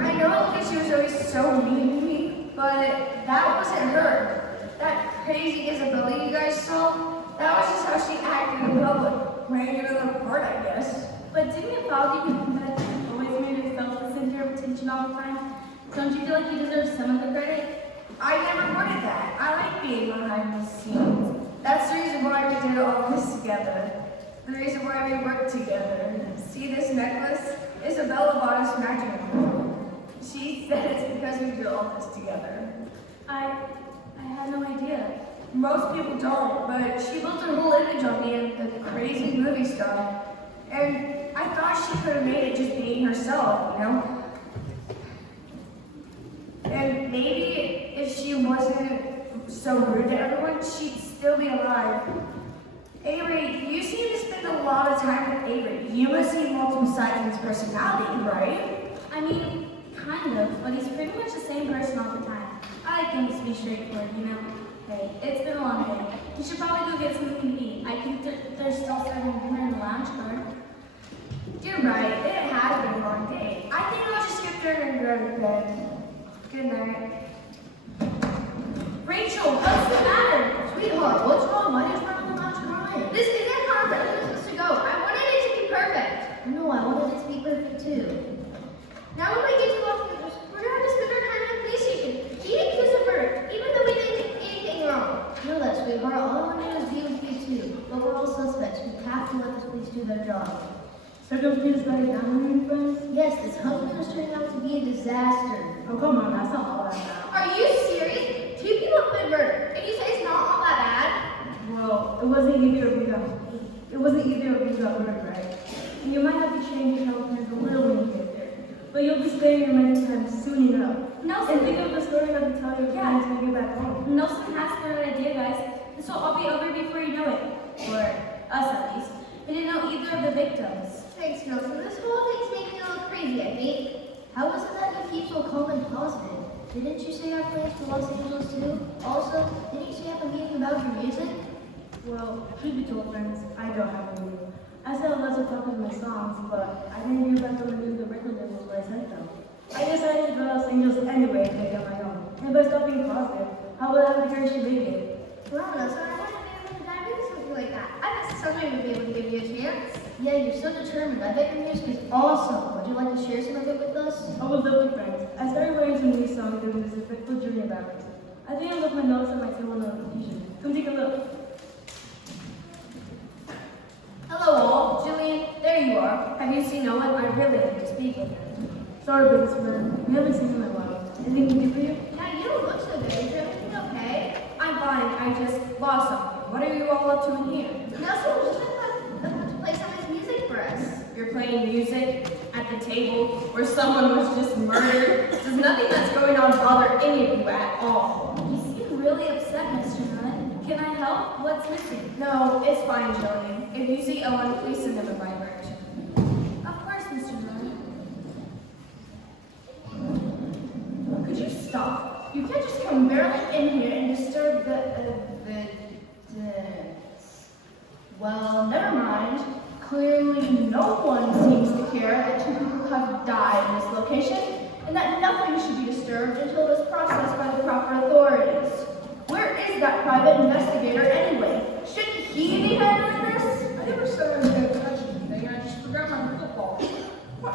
I know that she was always so mean to me, but that wasn't her. That crazy Isabella you guys saw, that was just how she acted in public, playing another part, I guess. But didn't it bother you that you always made yourself the center of attention all the time? Don't you feel like you deserve some of the credit? I never wanted that. I like being behind the scenes. That's the reason why we did all this together. The reason why we worked together. See this necklace? Isabella bought us magic. She said it's because we did all this together. I had no idea. Most people don't, but she built her whole image on me as the crazy movie star. And I thought she could have made it just being herself, you know? And maybe if she wasn't so rude to everyone, she'd still be alive. Avery, you seem to spend a lot of time with Avery. You must see multiple sides of his personality, right? I mean, kind of, but he's pretty much the same person all the time. I like things to be straightforward, you know? Hey, it's been a long day. You should probably go get something to eat. I think they're still serving dinner in the lounge car. You're right, it has been a long day. I think I'll just skip dinner and go to bed. Good night. Rachel, what's the matter? Sweetheart, what's wrong? Why did you run on the lounge crying? This isn't how the was supposed to go. I wanted it to be perfect. No, I wanted it to be perfect too. Now when we get to Los Angeles, we're gonna have to spend our time at the police station. He accused of murder, even though we didn't do anything wrong. You know that, sweetheart. All I want to do is be with you too. But we're all suspects. We have to let the police do their job. So don't please let it down on your friends? Yes, this honeymoon is turning out to be a disaster. Oh, come on, that's not all that bad. Are you serious? 2 people have been murdered, and you say it's not all that bad? Well, it wasn't either of you got murdered, right? And you might have to change your health plans a little when you get there. But you'll be spending your money time soon enough. Nelson, And think of the story of the tell your parents when you get back home. Nelson has the right idea, guys. This will all be over before you know it. Or us, at least. We didn't know either of the victims. Thanks, Nelson. This whole thing's making me a little crazy, I think. How is it that you keep so calm and positive? Didn't you say you have plans for Los Angeles too? Also, didn't you say you have a meeting about your music? Well, truth be told, friends, I don't have a meeting. I said lots of copies of my songs, but I didn't hear back from the record labels where I sent them. I decided to go to Los Angeles anyway to make it my own. And if I stop being positive, how would I have the courage to make it? Wow, Nelson, I wanted to be able to dive into something like that. I bet somebody would be able to give you a chance. Yeah, you're so determined. I bet your music is awesome. Would you like to share some of it with us? I would love to, friends. I started writing some new songs during this eventful journey of ours. I think I left my notes on my table notification. Come take a look. Hello, all. Jillian, there you are. Have you seen Owen? I really need to speak with him. Sorry, biggest friend. We haven't seen him in a while. Anything we can do for you? Yeah, you don't look so good. Is everything okay? I'm fine. I just lost something. What are you all up to in here? Nelson was just about to play some of his music for us. You're playing music at the table where someone was just murdered. There's nothing that's going on bother any of you at all. You seem really upset, Mr. Nunn. Can I help? What's missing? No, it's fine, Jillian. If you see Owen, please send him in my direction. Of course, Mr. Nunn. Could you stop? You can't just come barreling in here and disturb the evidence. Well, never mind. Clearly, no one seems to care that 2 people have died in this location, and that nothing should be disturbed until it is processed by the proper authorities. Where is that private investigator anyway? Shouldn't he be handling this? I never said I was going to touch anything. I just forgot my football. What?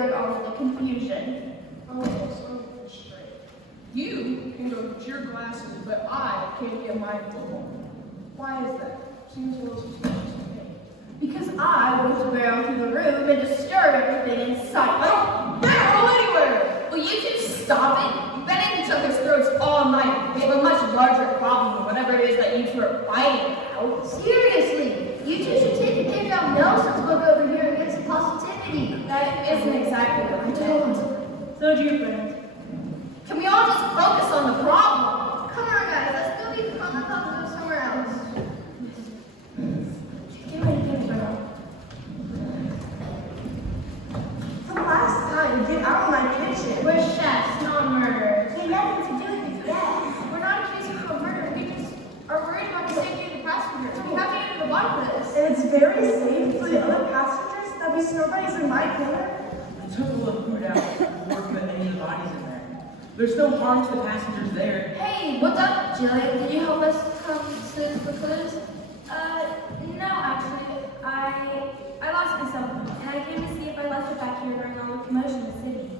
during all of the confusion. Oh, so straight. You can go get your glasses, but I can't get my football. Why is that? Seems a little suspicious to me. Because I want to barrel through the room and disturb everything in I sight. don't barrel anywhere! Will you two stop it? You've been in each other's throats all night. We have a much larger problem than whatever it is that you two are fighting about. Seriously, you two should take a page out Nelson's book over here and get some positivity. That isn't exactly what I did. So do your friends. Can we all just focus on the problem? Come on, guys, let's go be calm and go somewhere else. Get ready, Bruno. For the last time, get out of my kitchen. We're chefs, not murderers. They had nothing to do with it, yes. We're not accusing you of murder. We just are worried about the safety of the passengers. We have to get to the bottom of this. And it's very safe for the other passengers that we nobody's in my corner. We took all the food out before we put any bodies in there. There's no harm to the passengers there. Hey, what's up, Jillian? Did you help us come search for clues? No, actually, I lost my cell phone, and I came to see if I left it back here during all the commotion in the city.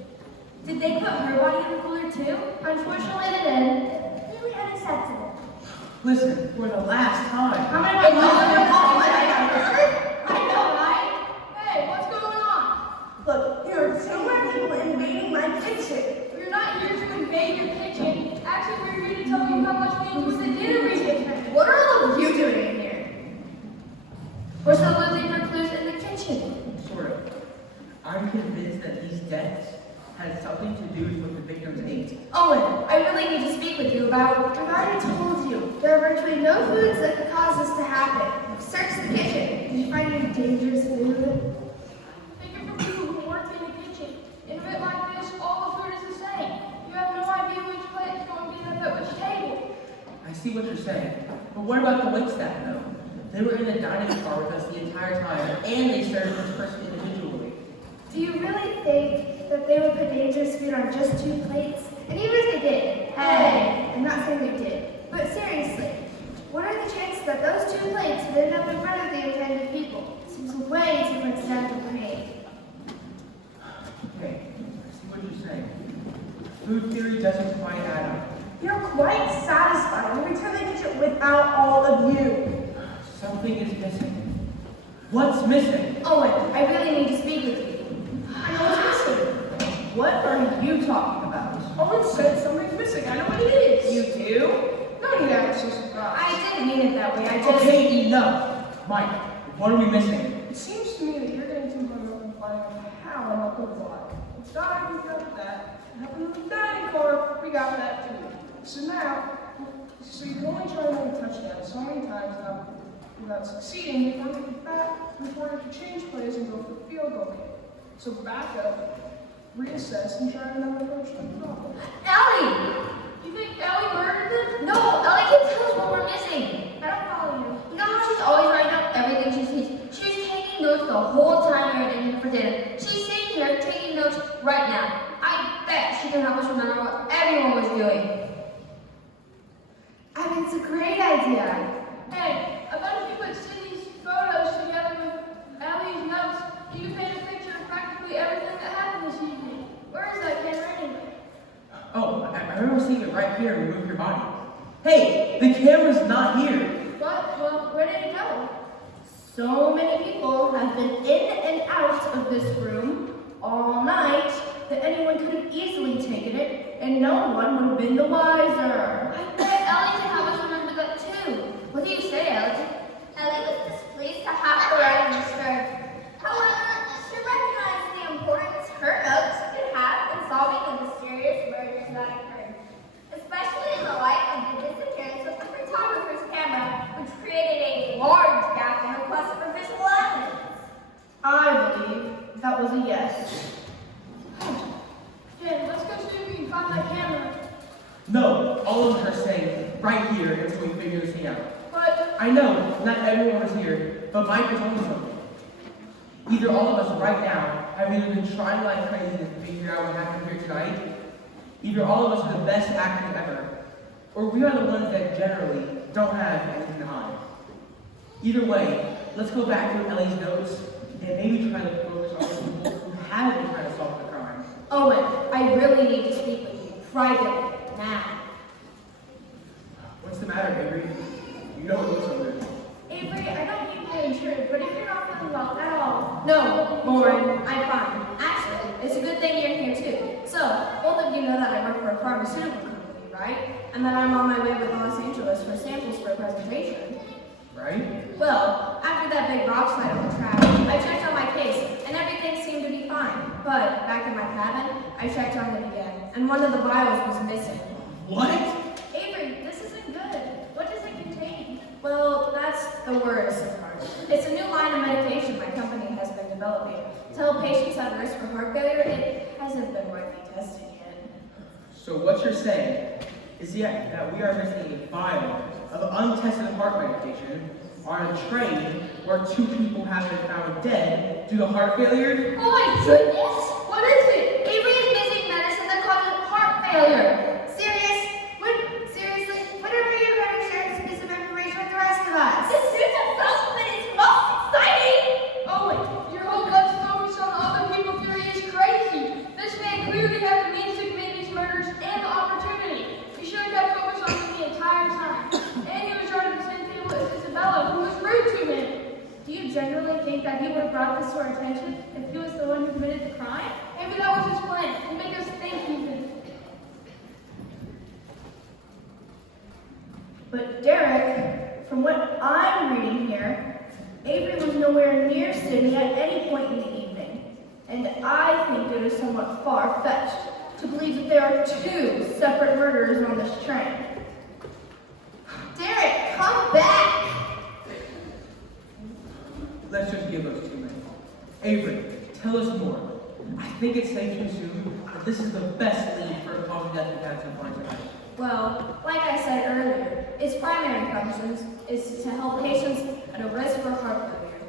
Did they put her body in the cooler too? Unfortunately, they did. Really unacceptable. Listen, for the last time. How many I know, right? Hey, what's going on? Look, there are too many people invading my kitchen. We're not here to invade your kitchen. Actually, we're here to tell you how much we use the dinner kitchen. What are all of you doing in here? We're still looking for clues in the kitchen. Sort of. I'm convinced that these deaths had something to do with what the victims ate. Owen, I really need to speak with you about... I've already told you, there are virtually no foods that could cause this to happen. We've searched the kitchen. Did you find any dangerous food? Thinking for people who work in the kitchen. In a bit like this, all the food is the same. You have no idea which plate is going to be left at which table. I see what you're saying. But what about the waitstaff, though? They were in the dining car with us the entire time, and they served each person individually. Do you really think that they would put dangerous food on just 2 plates? And even if they did, hey, I'm not saying they did, but seriously, what are the chances that those 2 plates would end up in front of the intended people? Seems way too coincidental for me. Okay, I see what you're saying. Food theory doesn't quite add up. You're quite satisfied. You return the kitchen without all of you. Something is missing. What's missing? Owen, I really need to speak with you. I know what's missing. What are you talking about? Owen said something's missing. I know what it is. You do? No need to act so surprised. I didn't mean it that way. I just... Okay, enough. Mike, what are we missing? It seems to me that you're getting too hung up on finding out how and not the why. It's not we got that. It happened in the dining car. We got that too. So now, you can only try to make a touchdown so many times now without succeeding before you get back, before you have to change plays and go for the field goal kick. So back up, reassess, and try another approach to the problem. Ellie! You think Ellie murdered them? No, Ellie can tell us what we're missing. I don't follow you. You know how she's always writing up everything she sees? She's taking notes the whole time we were in here for dinner. She's sitting here taking notes right now. I bet she can help us remember what everyone was doing. I mean, it's a great idea. Hey, I bet if you put Cindy's photos together with Ellie's notes, you can paint a picture of practically everything that happened this evening. Where is that camera anyway? Oh, I remember seeing it right here and move your body. Hey, the camera's not here. What? Well, where did it go? So many people have been in and out of this room all night that anyone could have easily taken it, and no one would have been the wiser. I bet Ellie can help us remember that too. What do you say, Ellie? Ellie was displeased to have to write and disturb. However, she recognized the importance her notes could have in solving the mysterious murders that occurred, especially in the light of the disappearance of the photographer's camera, which created a large gap in her quest for visual evidence. I believe that was a yes. Jen, let's go see if we can find that camera. No, all of them are saying right here until we figure this thing out. But I know, not everyone was here, but Mike was only something. Either all of us right now have either been trying like crazy to figure out what happened here tonight, either all of us are the best actors ever, or we are the ones that generally don't have anything to hide. Either way, let's go back through Ellie's notes and maybe try to focus on the people who have been trying to solve privately, now. What's the matter, Avery? You don't look so good. Avery, I don't mean to intrude, but if you're not feeling well at all. No, Lauren, I'm fine. Actually, it's a good thing you're here too. So, both of you know that I work for a pharmaceutical company, right? And that I'm on my way to Los Angeles for samples for a presentation. Right? Well, after that big rock slide on the track, I checked on my case, and everything seemed to be fine. But back in my cabin, I checked on it again, and one of the vials was missing. What? Avery, this isn't good. What does it contain? Well, that's the worrisome part. It's a new line of medication my company has been developing. To help patients at risk for heart failure, it hasn't been widely tested yet. So what you're saying is that we are missing a vial of untested heart medication on a train where 2 people have been found dead due to heart failure? Oh my goodness! What is it? Avery is missing medicine that causes heart failure. Seriously, whenever you're going to share this piece of information with the rest of us? This new development is most exciting! Owen, your whole guts focus on other people theory is crazy. This man clearly had the means to commit these murders and the opportunity. He should have kept focus on me the entire time. And he was right at the same table as Isabella, who was rude to him. Do you genuinely think that he would have brought this to our attention if he was the one who committed the crime? Maybe that was his plan, to make us think he did it. But Derek, from what I'm reading here, Avery was nowhere near Sydney at any point in the evening. And I think it is somewhat far-fetched to believe that there are 2 separate murderers on this train. Derek, come back! Let's just give those 2 minutes. Avery, tell us more. I think it's safe to assume that this is the best lead for a cause of death we've had so far tonight. Well, like I said earlier, its primary functions is to help patients at a risk for heart failure.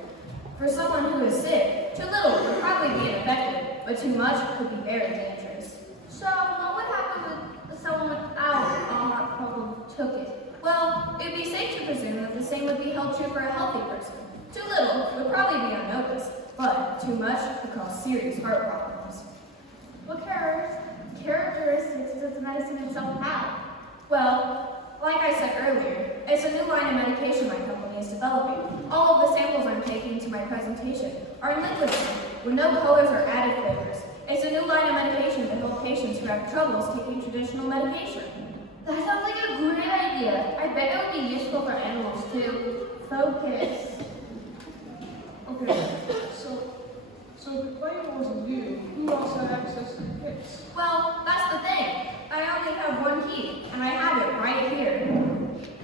For someone who is sick, too little would probably be ineffective, but too much could be very dangerous. So, what would happen if someone without a heart problem took it? Well, it would be safe to presume that the same would be held true for a healthy person. Too little would probably be unnoticed, but too much could cause serious heart problems. What characteristics does the medicine itself have? Well, like I said earlier, it's a new line of medication my company is developing. All of the samples I'm taking to my presentation are in liquid form, with no colors or added flavors. It's a new line of medication to help patients who have troubles taking traditional medication. That sounds like a great idea. I bet it would be useful for animals too. Focus. Okay, so the claim wasn't you. Who else had access to the case? Well, that's the thing. I only have one key, and I have it right here.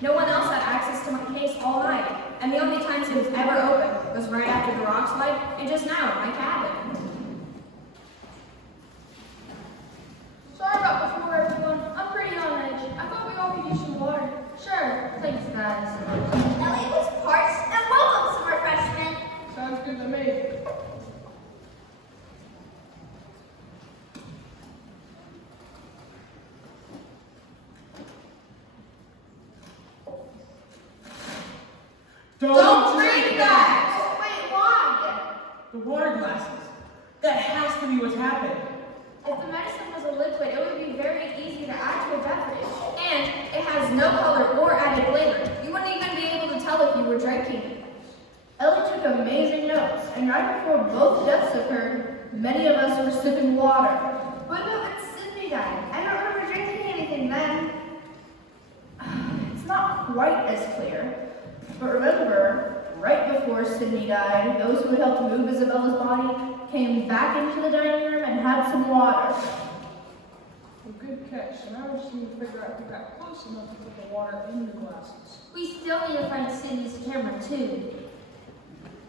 No one else had access to my case all night, and the only times it was ever open was right after the rock slide and just now in my cabin. Sorry about before, everyone. I'm pretty on edge. I thought we all could use some water. Sure, thanks guys. Ellie was parched and welcome some refreshment. Sounds good to me. Don't drink that! Wait, why? The water glasses. That has to be what's happened. If the medicine was a liquid, it would be very easy to add to a beverage. And it has no color or added flavor. You wouldn't even be able to tell if you were drinking it. Ellie took amazing notes, and right before both deaths occurred, many of us were sipping water. But no, it's Sydney died. I don't remember drinking anything then. It's not quite as clear. But remember, right before Sydney died, those who had helped move Isabella's body came back into the dining room and had some water. Well, good catch. So now we just need to figure out who got close enough to put the water in the glasses. We still need to find Sydney's camera too.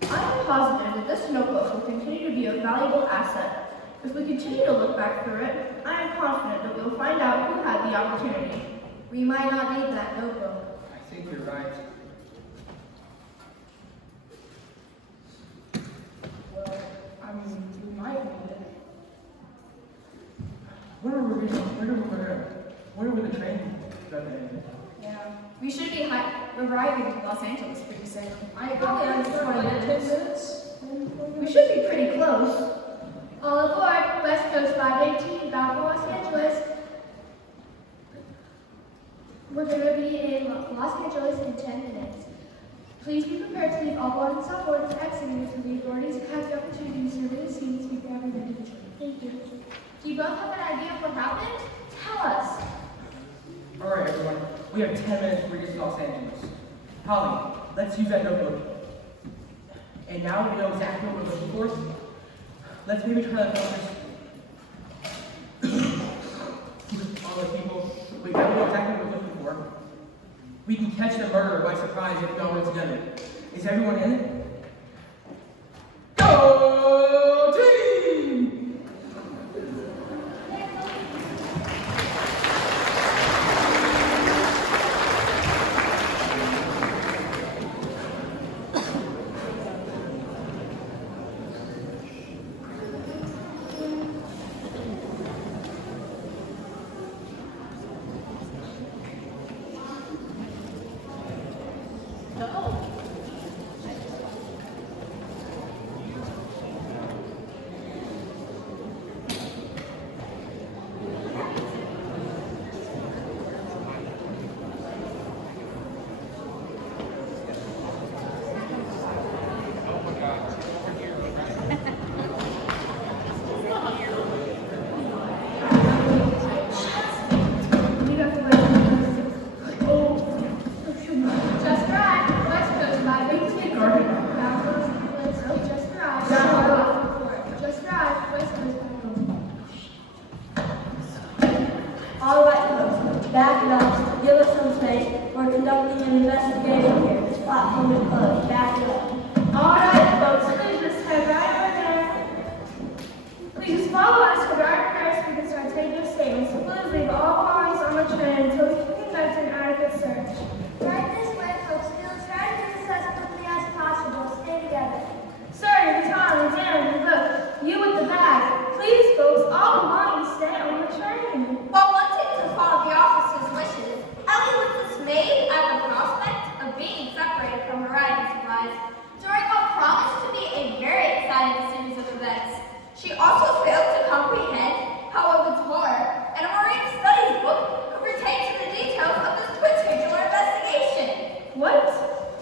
I'm positive that this notebook will continue to be a valuable asset. If we continue to look back through it, I am confident that we'll find out who had the opportunity. We might not need that notebook. I think you're right. Well, I mean, we might need it. Where were the train going to end? Yeah. We should be arriving to Los Angeles pretty soon. I probably under 20 Like 10 minutes. minutes? We should be pretty close. All aboard, West Coast 518, bound for Los Angeles. We're going to be in Los Angeles in 10 minutes. Please be prepared to leave all belongings on board and exiting until the authorities have the opportunity to survey the scenes before everyone individually. Thank you. Do you both have an idea of what happened? Tell us. All right, everyone. We have 10 minutes to reach Los Angeles. Holly, let's use that notebook. And now that we know exactly what we're looking for, let's maybe try to focus on the people. We now know exactly what we're looking for. We can catch the murderer by surprise if we all work together. Is everyone in? Go team! Just right. West Coast by Big Stick. Just right. Just right. West Coast All right, folks, back it up. Give us some space. We're conducting an investigation here. This platform is closed. Back it up. All right, folks, please just head right over there. Please just follow us to guard first. We can start taking your statements. Please leave all belongings on the train until we can conduct an adequate search. Right this way, folks. We'll try to do this as quickly as possible. Stay together. Sir, Tom, Dan, look, you with the bag. Please, folks, all belongings stay on the train. While wanting to follow the officer's wishes, Ellie was dismayed at the prospect of being separated from her riding supplies during what promised to be a very exciting series of events. She also failed to comprehend how it was her and a marine studies book could pertain to the details of this particular investigation. What?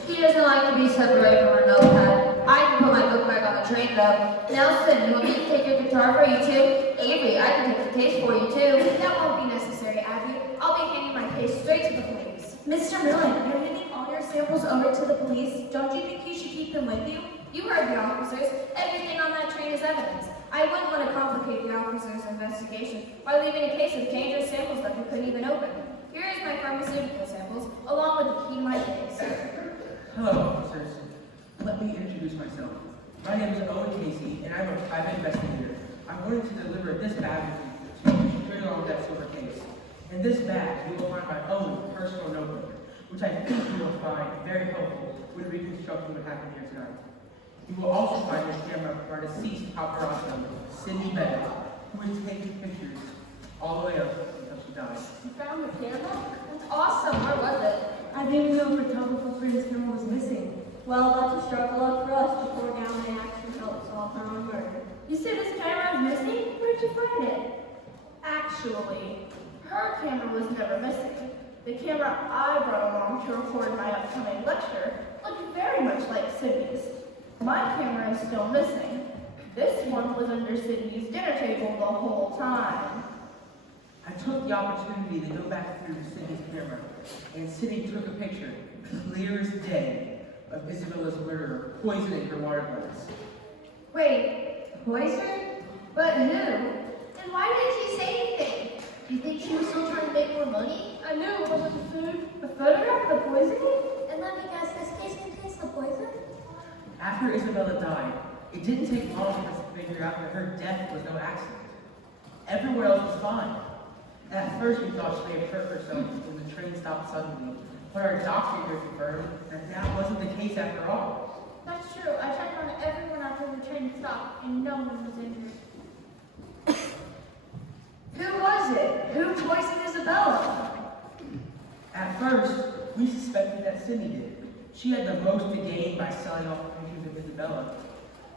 He doesn't like to be separated from her notepad. I can put my book back on the train though. Nelson, you want me to take your guitar for you too? Avery, I can take the case for you too. That won't be necessary, Abby. I'll be handing my case straight to the police. Mr. Millen, you're handing all your samples over to the police. Don't you think you should keep them with you? You heard the officers. Everything on that train is evidence. I wouldn't want to complicate the officers' investigation by leaving a case of dangerous samples that we couldn't even open. Here is my pharmaceutical samples, along with the key to my case. Hello, officers. Let me introduce myself. My name is Owen Casey, and I'm a private investigator. I'm going to deliver this bag with you to clear along that silver case. In this bag, you will find my own personal notebook, which I think you will find very helpful when reconstructing what happened here tonight. You will also find the camera of our deceased paparazzi, Sydney Bennett, who has taken pictures all the way up until she died. You found the camera? That's awesome. Where was it? I didn't know photographer friend's camera was missing. Well, that's a struggle up for us before now they actually help solve our own murder. You said this camera is missing? Where'd you find it? Actually, her camera was never missing. The camera I brought along to record my upcoming lecture looked very much like Sydney's. My camera is still missing. This one was under Sydney's dinner table the whole time. I took the opportunity to go back through Sydney's camera, and Sydney took a picture, clear as day, of Isabella's murderer poisoning her water glass. Wait, poison? But who? Then why didn't she say anything? Do you think she was still trying to make more money? I knew it wasn't the food. The photograph, the poisoning? And let me guess, this case contains the poison? After Isabella died, it didn't take long for us to figure out that her death was no accident. Everyone else was fine. At first, we thought she may have hurt herself when the train stopped suddenly, but our doctor here confirmed that that wasn't the case after all. That's true. I checked on everyone after the train stopped, and no one was injured. Who was it? Who poisoned Isabella? At first, we suspected that Sydney did. She had the most to gain by selling off the pictures of Isabella.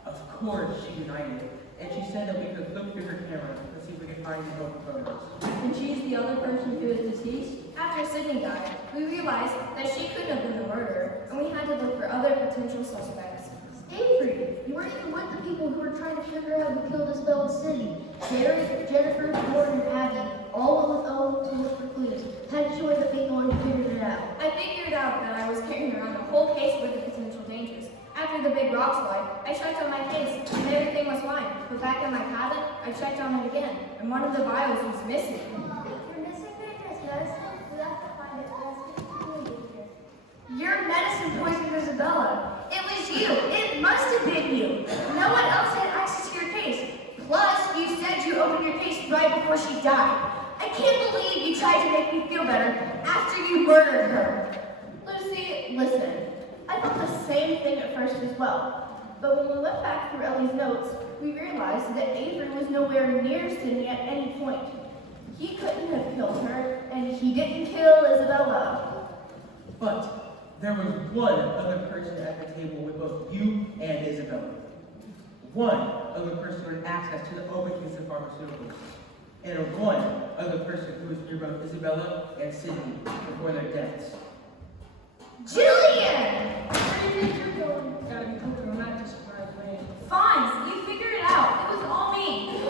Of course, she denied it, and she said that we could look through her camera and see if we could find the open photos. And she's the other person who is deceased? After Sydney died, we realized that she couldn't have been the murderer, and we had to look for other potential suspects. Avery, you weren't even with the people who were trying to figure out who killed Isabella City. Jerry, Jennifer, Gordon, and Abby all went with Owen to look for clues. How'd you end up being the one who figured it out? I figured out that I was carrying around the whole case with the potential dangers. After the big rock slide, I checked on my case, and everything was fine. But back in my cabin, I checked on it again, and one of the vials was missing. Your missing dangerous medicine? We have to find it. That's dangerous. Your medicine poisoned Isabella. It was you. It must have been you. No one else had access to your case. Plus, you said you opened your case right before she died. I can't believe you tried to make me feel better after you murdered her. Lucy, listen. I thought the same thing at first as well. But when we went back through Ellie's notes, we realized that Avery was nowhere near Sydney at any point. He couldn't have killed her, and he didn't kill Isabella. But there was one other person at the table with both you and Isabella. One other person who had access to the open case of pharmaceuticals. And one other person who was near both Isabella and Sydney before their deaths. Jillian! Where do you think you're going? Gotta be cooking on that surprise man. Fine, you figured it out. It was all me.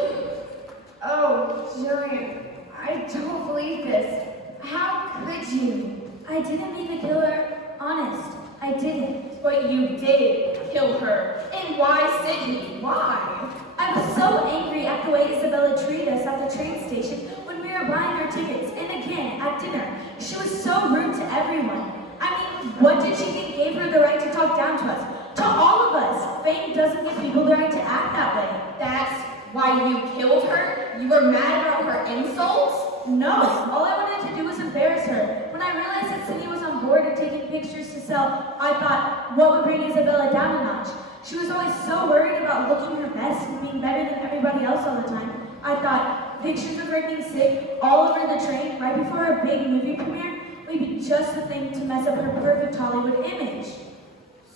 Oh, Jillian, I don't believe this. How could you? I didn't mean to kill her. Honest, I didn't. But you did kill her. And why Sydney? Why? I was so angry at the way Isabella treated us at the train station when we were buying our tickets, and again at dinner. She was so rude to everyone. I mean, what did she think gave her the right to talk down to us? To all of us. Fame doesn't give people the right to act that way. That's why you killed her? You were mad about her insults? No, all I wanted to do was embarrass her. When I realized that Sydney was on board of taking pictures to sell, I thought, what would bring Isabella down a notch? She was always so worried about looking her best and being better than everybody else all the time. I thought, pictures of her being sick all over the train right before her big movie premiere would be just the thing to mess up her perfect Hollywood image.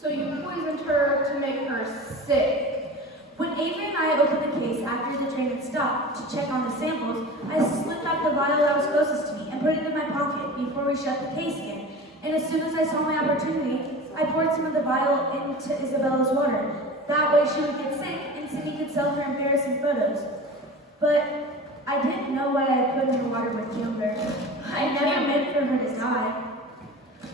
So you poisoned her to make her sick. When Avery and I opened the case after the train had stopped to check on the samples, I slipped out the vial that was closest to me and put it in my pocket before we shut the case again. And as soon as I saw my opportunity, I poured some of the vial into Isabella's water. That way she would get sick and Sydney could sell her embarrassing photos. But I didn't know what I had put in the water would kill her. I never meant for her to die.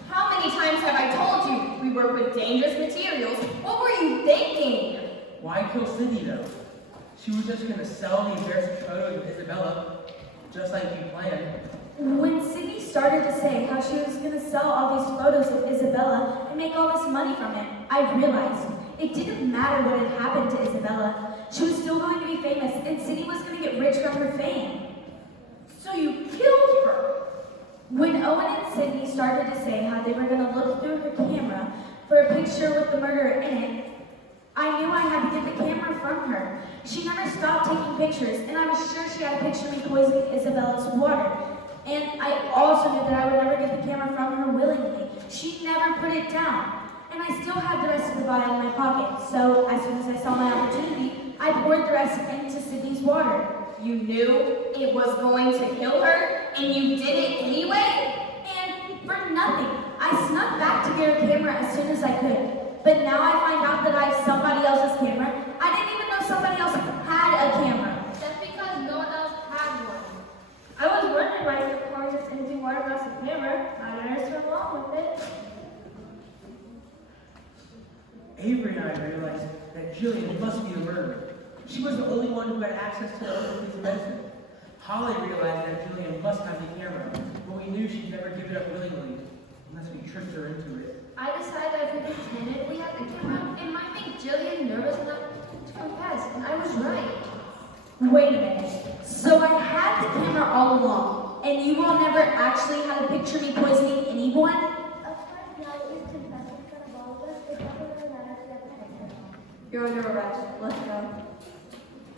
How many times have I told you we work with dangerous materials? What were you thinking? Why kill Sydney though? She was just gonna sell the embarrassing photos of Isabella, just like you planned. When Sydney started to say how she was going to sell all these photos of Isabella and make all this money from it, I realized it didn't matter what had happened to Isabella. She was still going to be famous, and Sydney was going to get rich from her fame. So you killed her? When Owen and Sydney started to say how they were going to look through her camera for a picture with the murderer in it, I knew I had to get the camera from her. She never stopped taking pictures, and I was sure she had a picture of me poisoning Isabella's water. And I also knew that I would never get the camera from her willingly. She never put it down. And I still had the rest of the vial in my pocket, so as soon as I saw my opportunity, I poured the rest into Sydney's water. You knew it was going to kill her, and you did it anyway? And for nothing, I snuck back to get her camera as soon as I could. But now I find out that I have somebody else's camera. I didn't even know somebody else had a camera. That's because no one else had one. I was wondering why you were pouring this empty water glass of camera. I learned to along with it. Avery and I realized that Jillian must be the murderer. She was the only one who had access to the open piece of medicine. Holly realized that Jillian must have the camera, but we knew she'd never give it up willingly, unless we tricked her into it. I decided that if we pretended we had the camera, it might make Jillian nervous enough to confess, and I was right. Wait a minute. So I had the camera all along, and you all never actually had a picture of me poisoning anyone? Of course, now that you've confessed in front of all of us, it definitely matters to have the picture. You're under arrest. Let's go.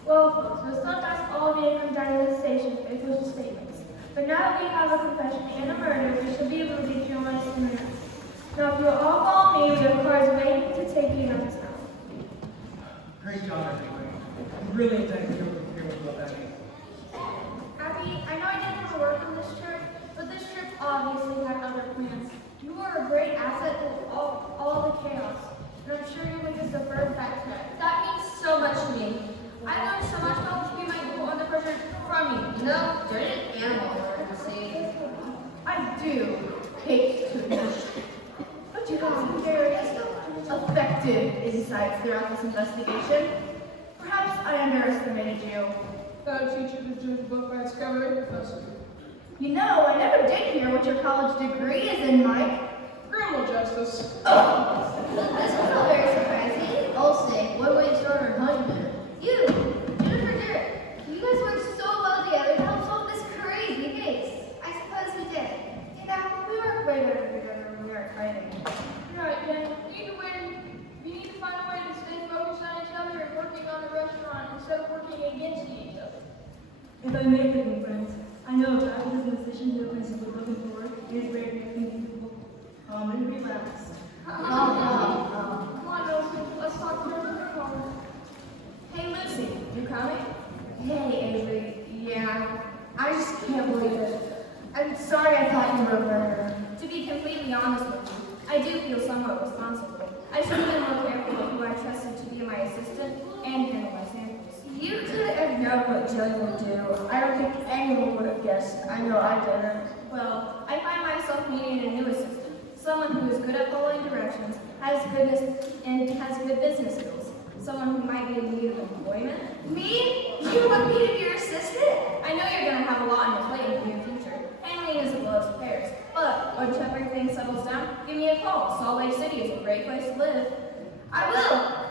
Well, folks, we'll still ask all of you to come down to the station to make official statements. But now that we have a confession and a murder, we should be able to get you on in the next. Now, if you will all follow me, we have cars waiting to take you down this house. Great job, everybody. I'm really excited to hear what that means. Abby, I know I didn't want to work on this trip, but this trip obviously active insights throughout this investigation. Perhaps I underestimated you. Thought a teacher would judge a book by its cover. That's it. You know, I never did hear what your college degree is in, Mike. Criminal justice. This was all very surprising. I'll say, what way to start her honeymoon? You, Jennifer Jarrett, you guys work so well together to help solve this crazy case. I suppose we did. You know, we work way better together when we aren't fighting. You're right, Jen. You need to find a way to stay focused on each other and working on the restaurant instead of working against each other. If I may take me, friends, I know if I was in the position to open some looking forward, it is very making people calm and relaxed. Come on, Nelson. Let's talk about the car. Hey, Lucy, you coming? Hey, Avery. Yeah, I just can't believe it. I'm sorry I thought you were a murderer. To be completely honest with you, I do feel somewhat responsible. I should have been more careful with who I trusted to be my assistant and handle my samples. You could have known what Jillian would do. I don't think anyone would have guessed. I know I didn't. Well, I find myself needing a new assistant, someone who is good at following directions, has good business skills, someone who might be in need of employment. Me? You want me to be your assistant? I know you're going to have a lot on your plate in the near future, handling as well as affairs. But once everything settles down, give me a call. Salt Lake City is a great place to live. I will.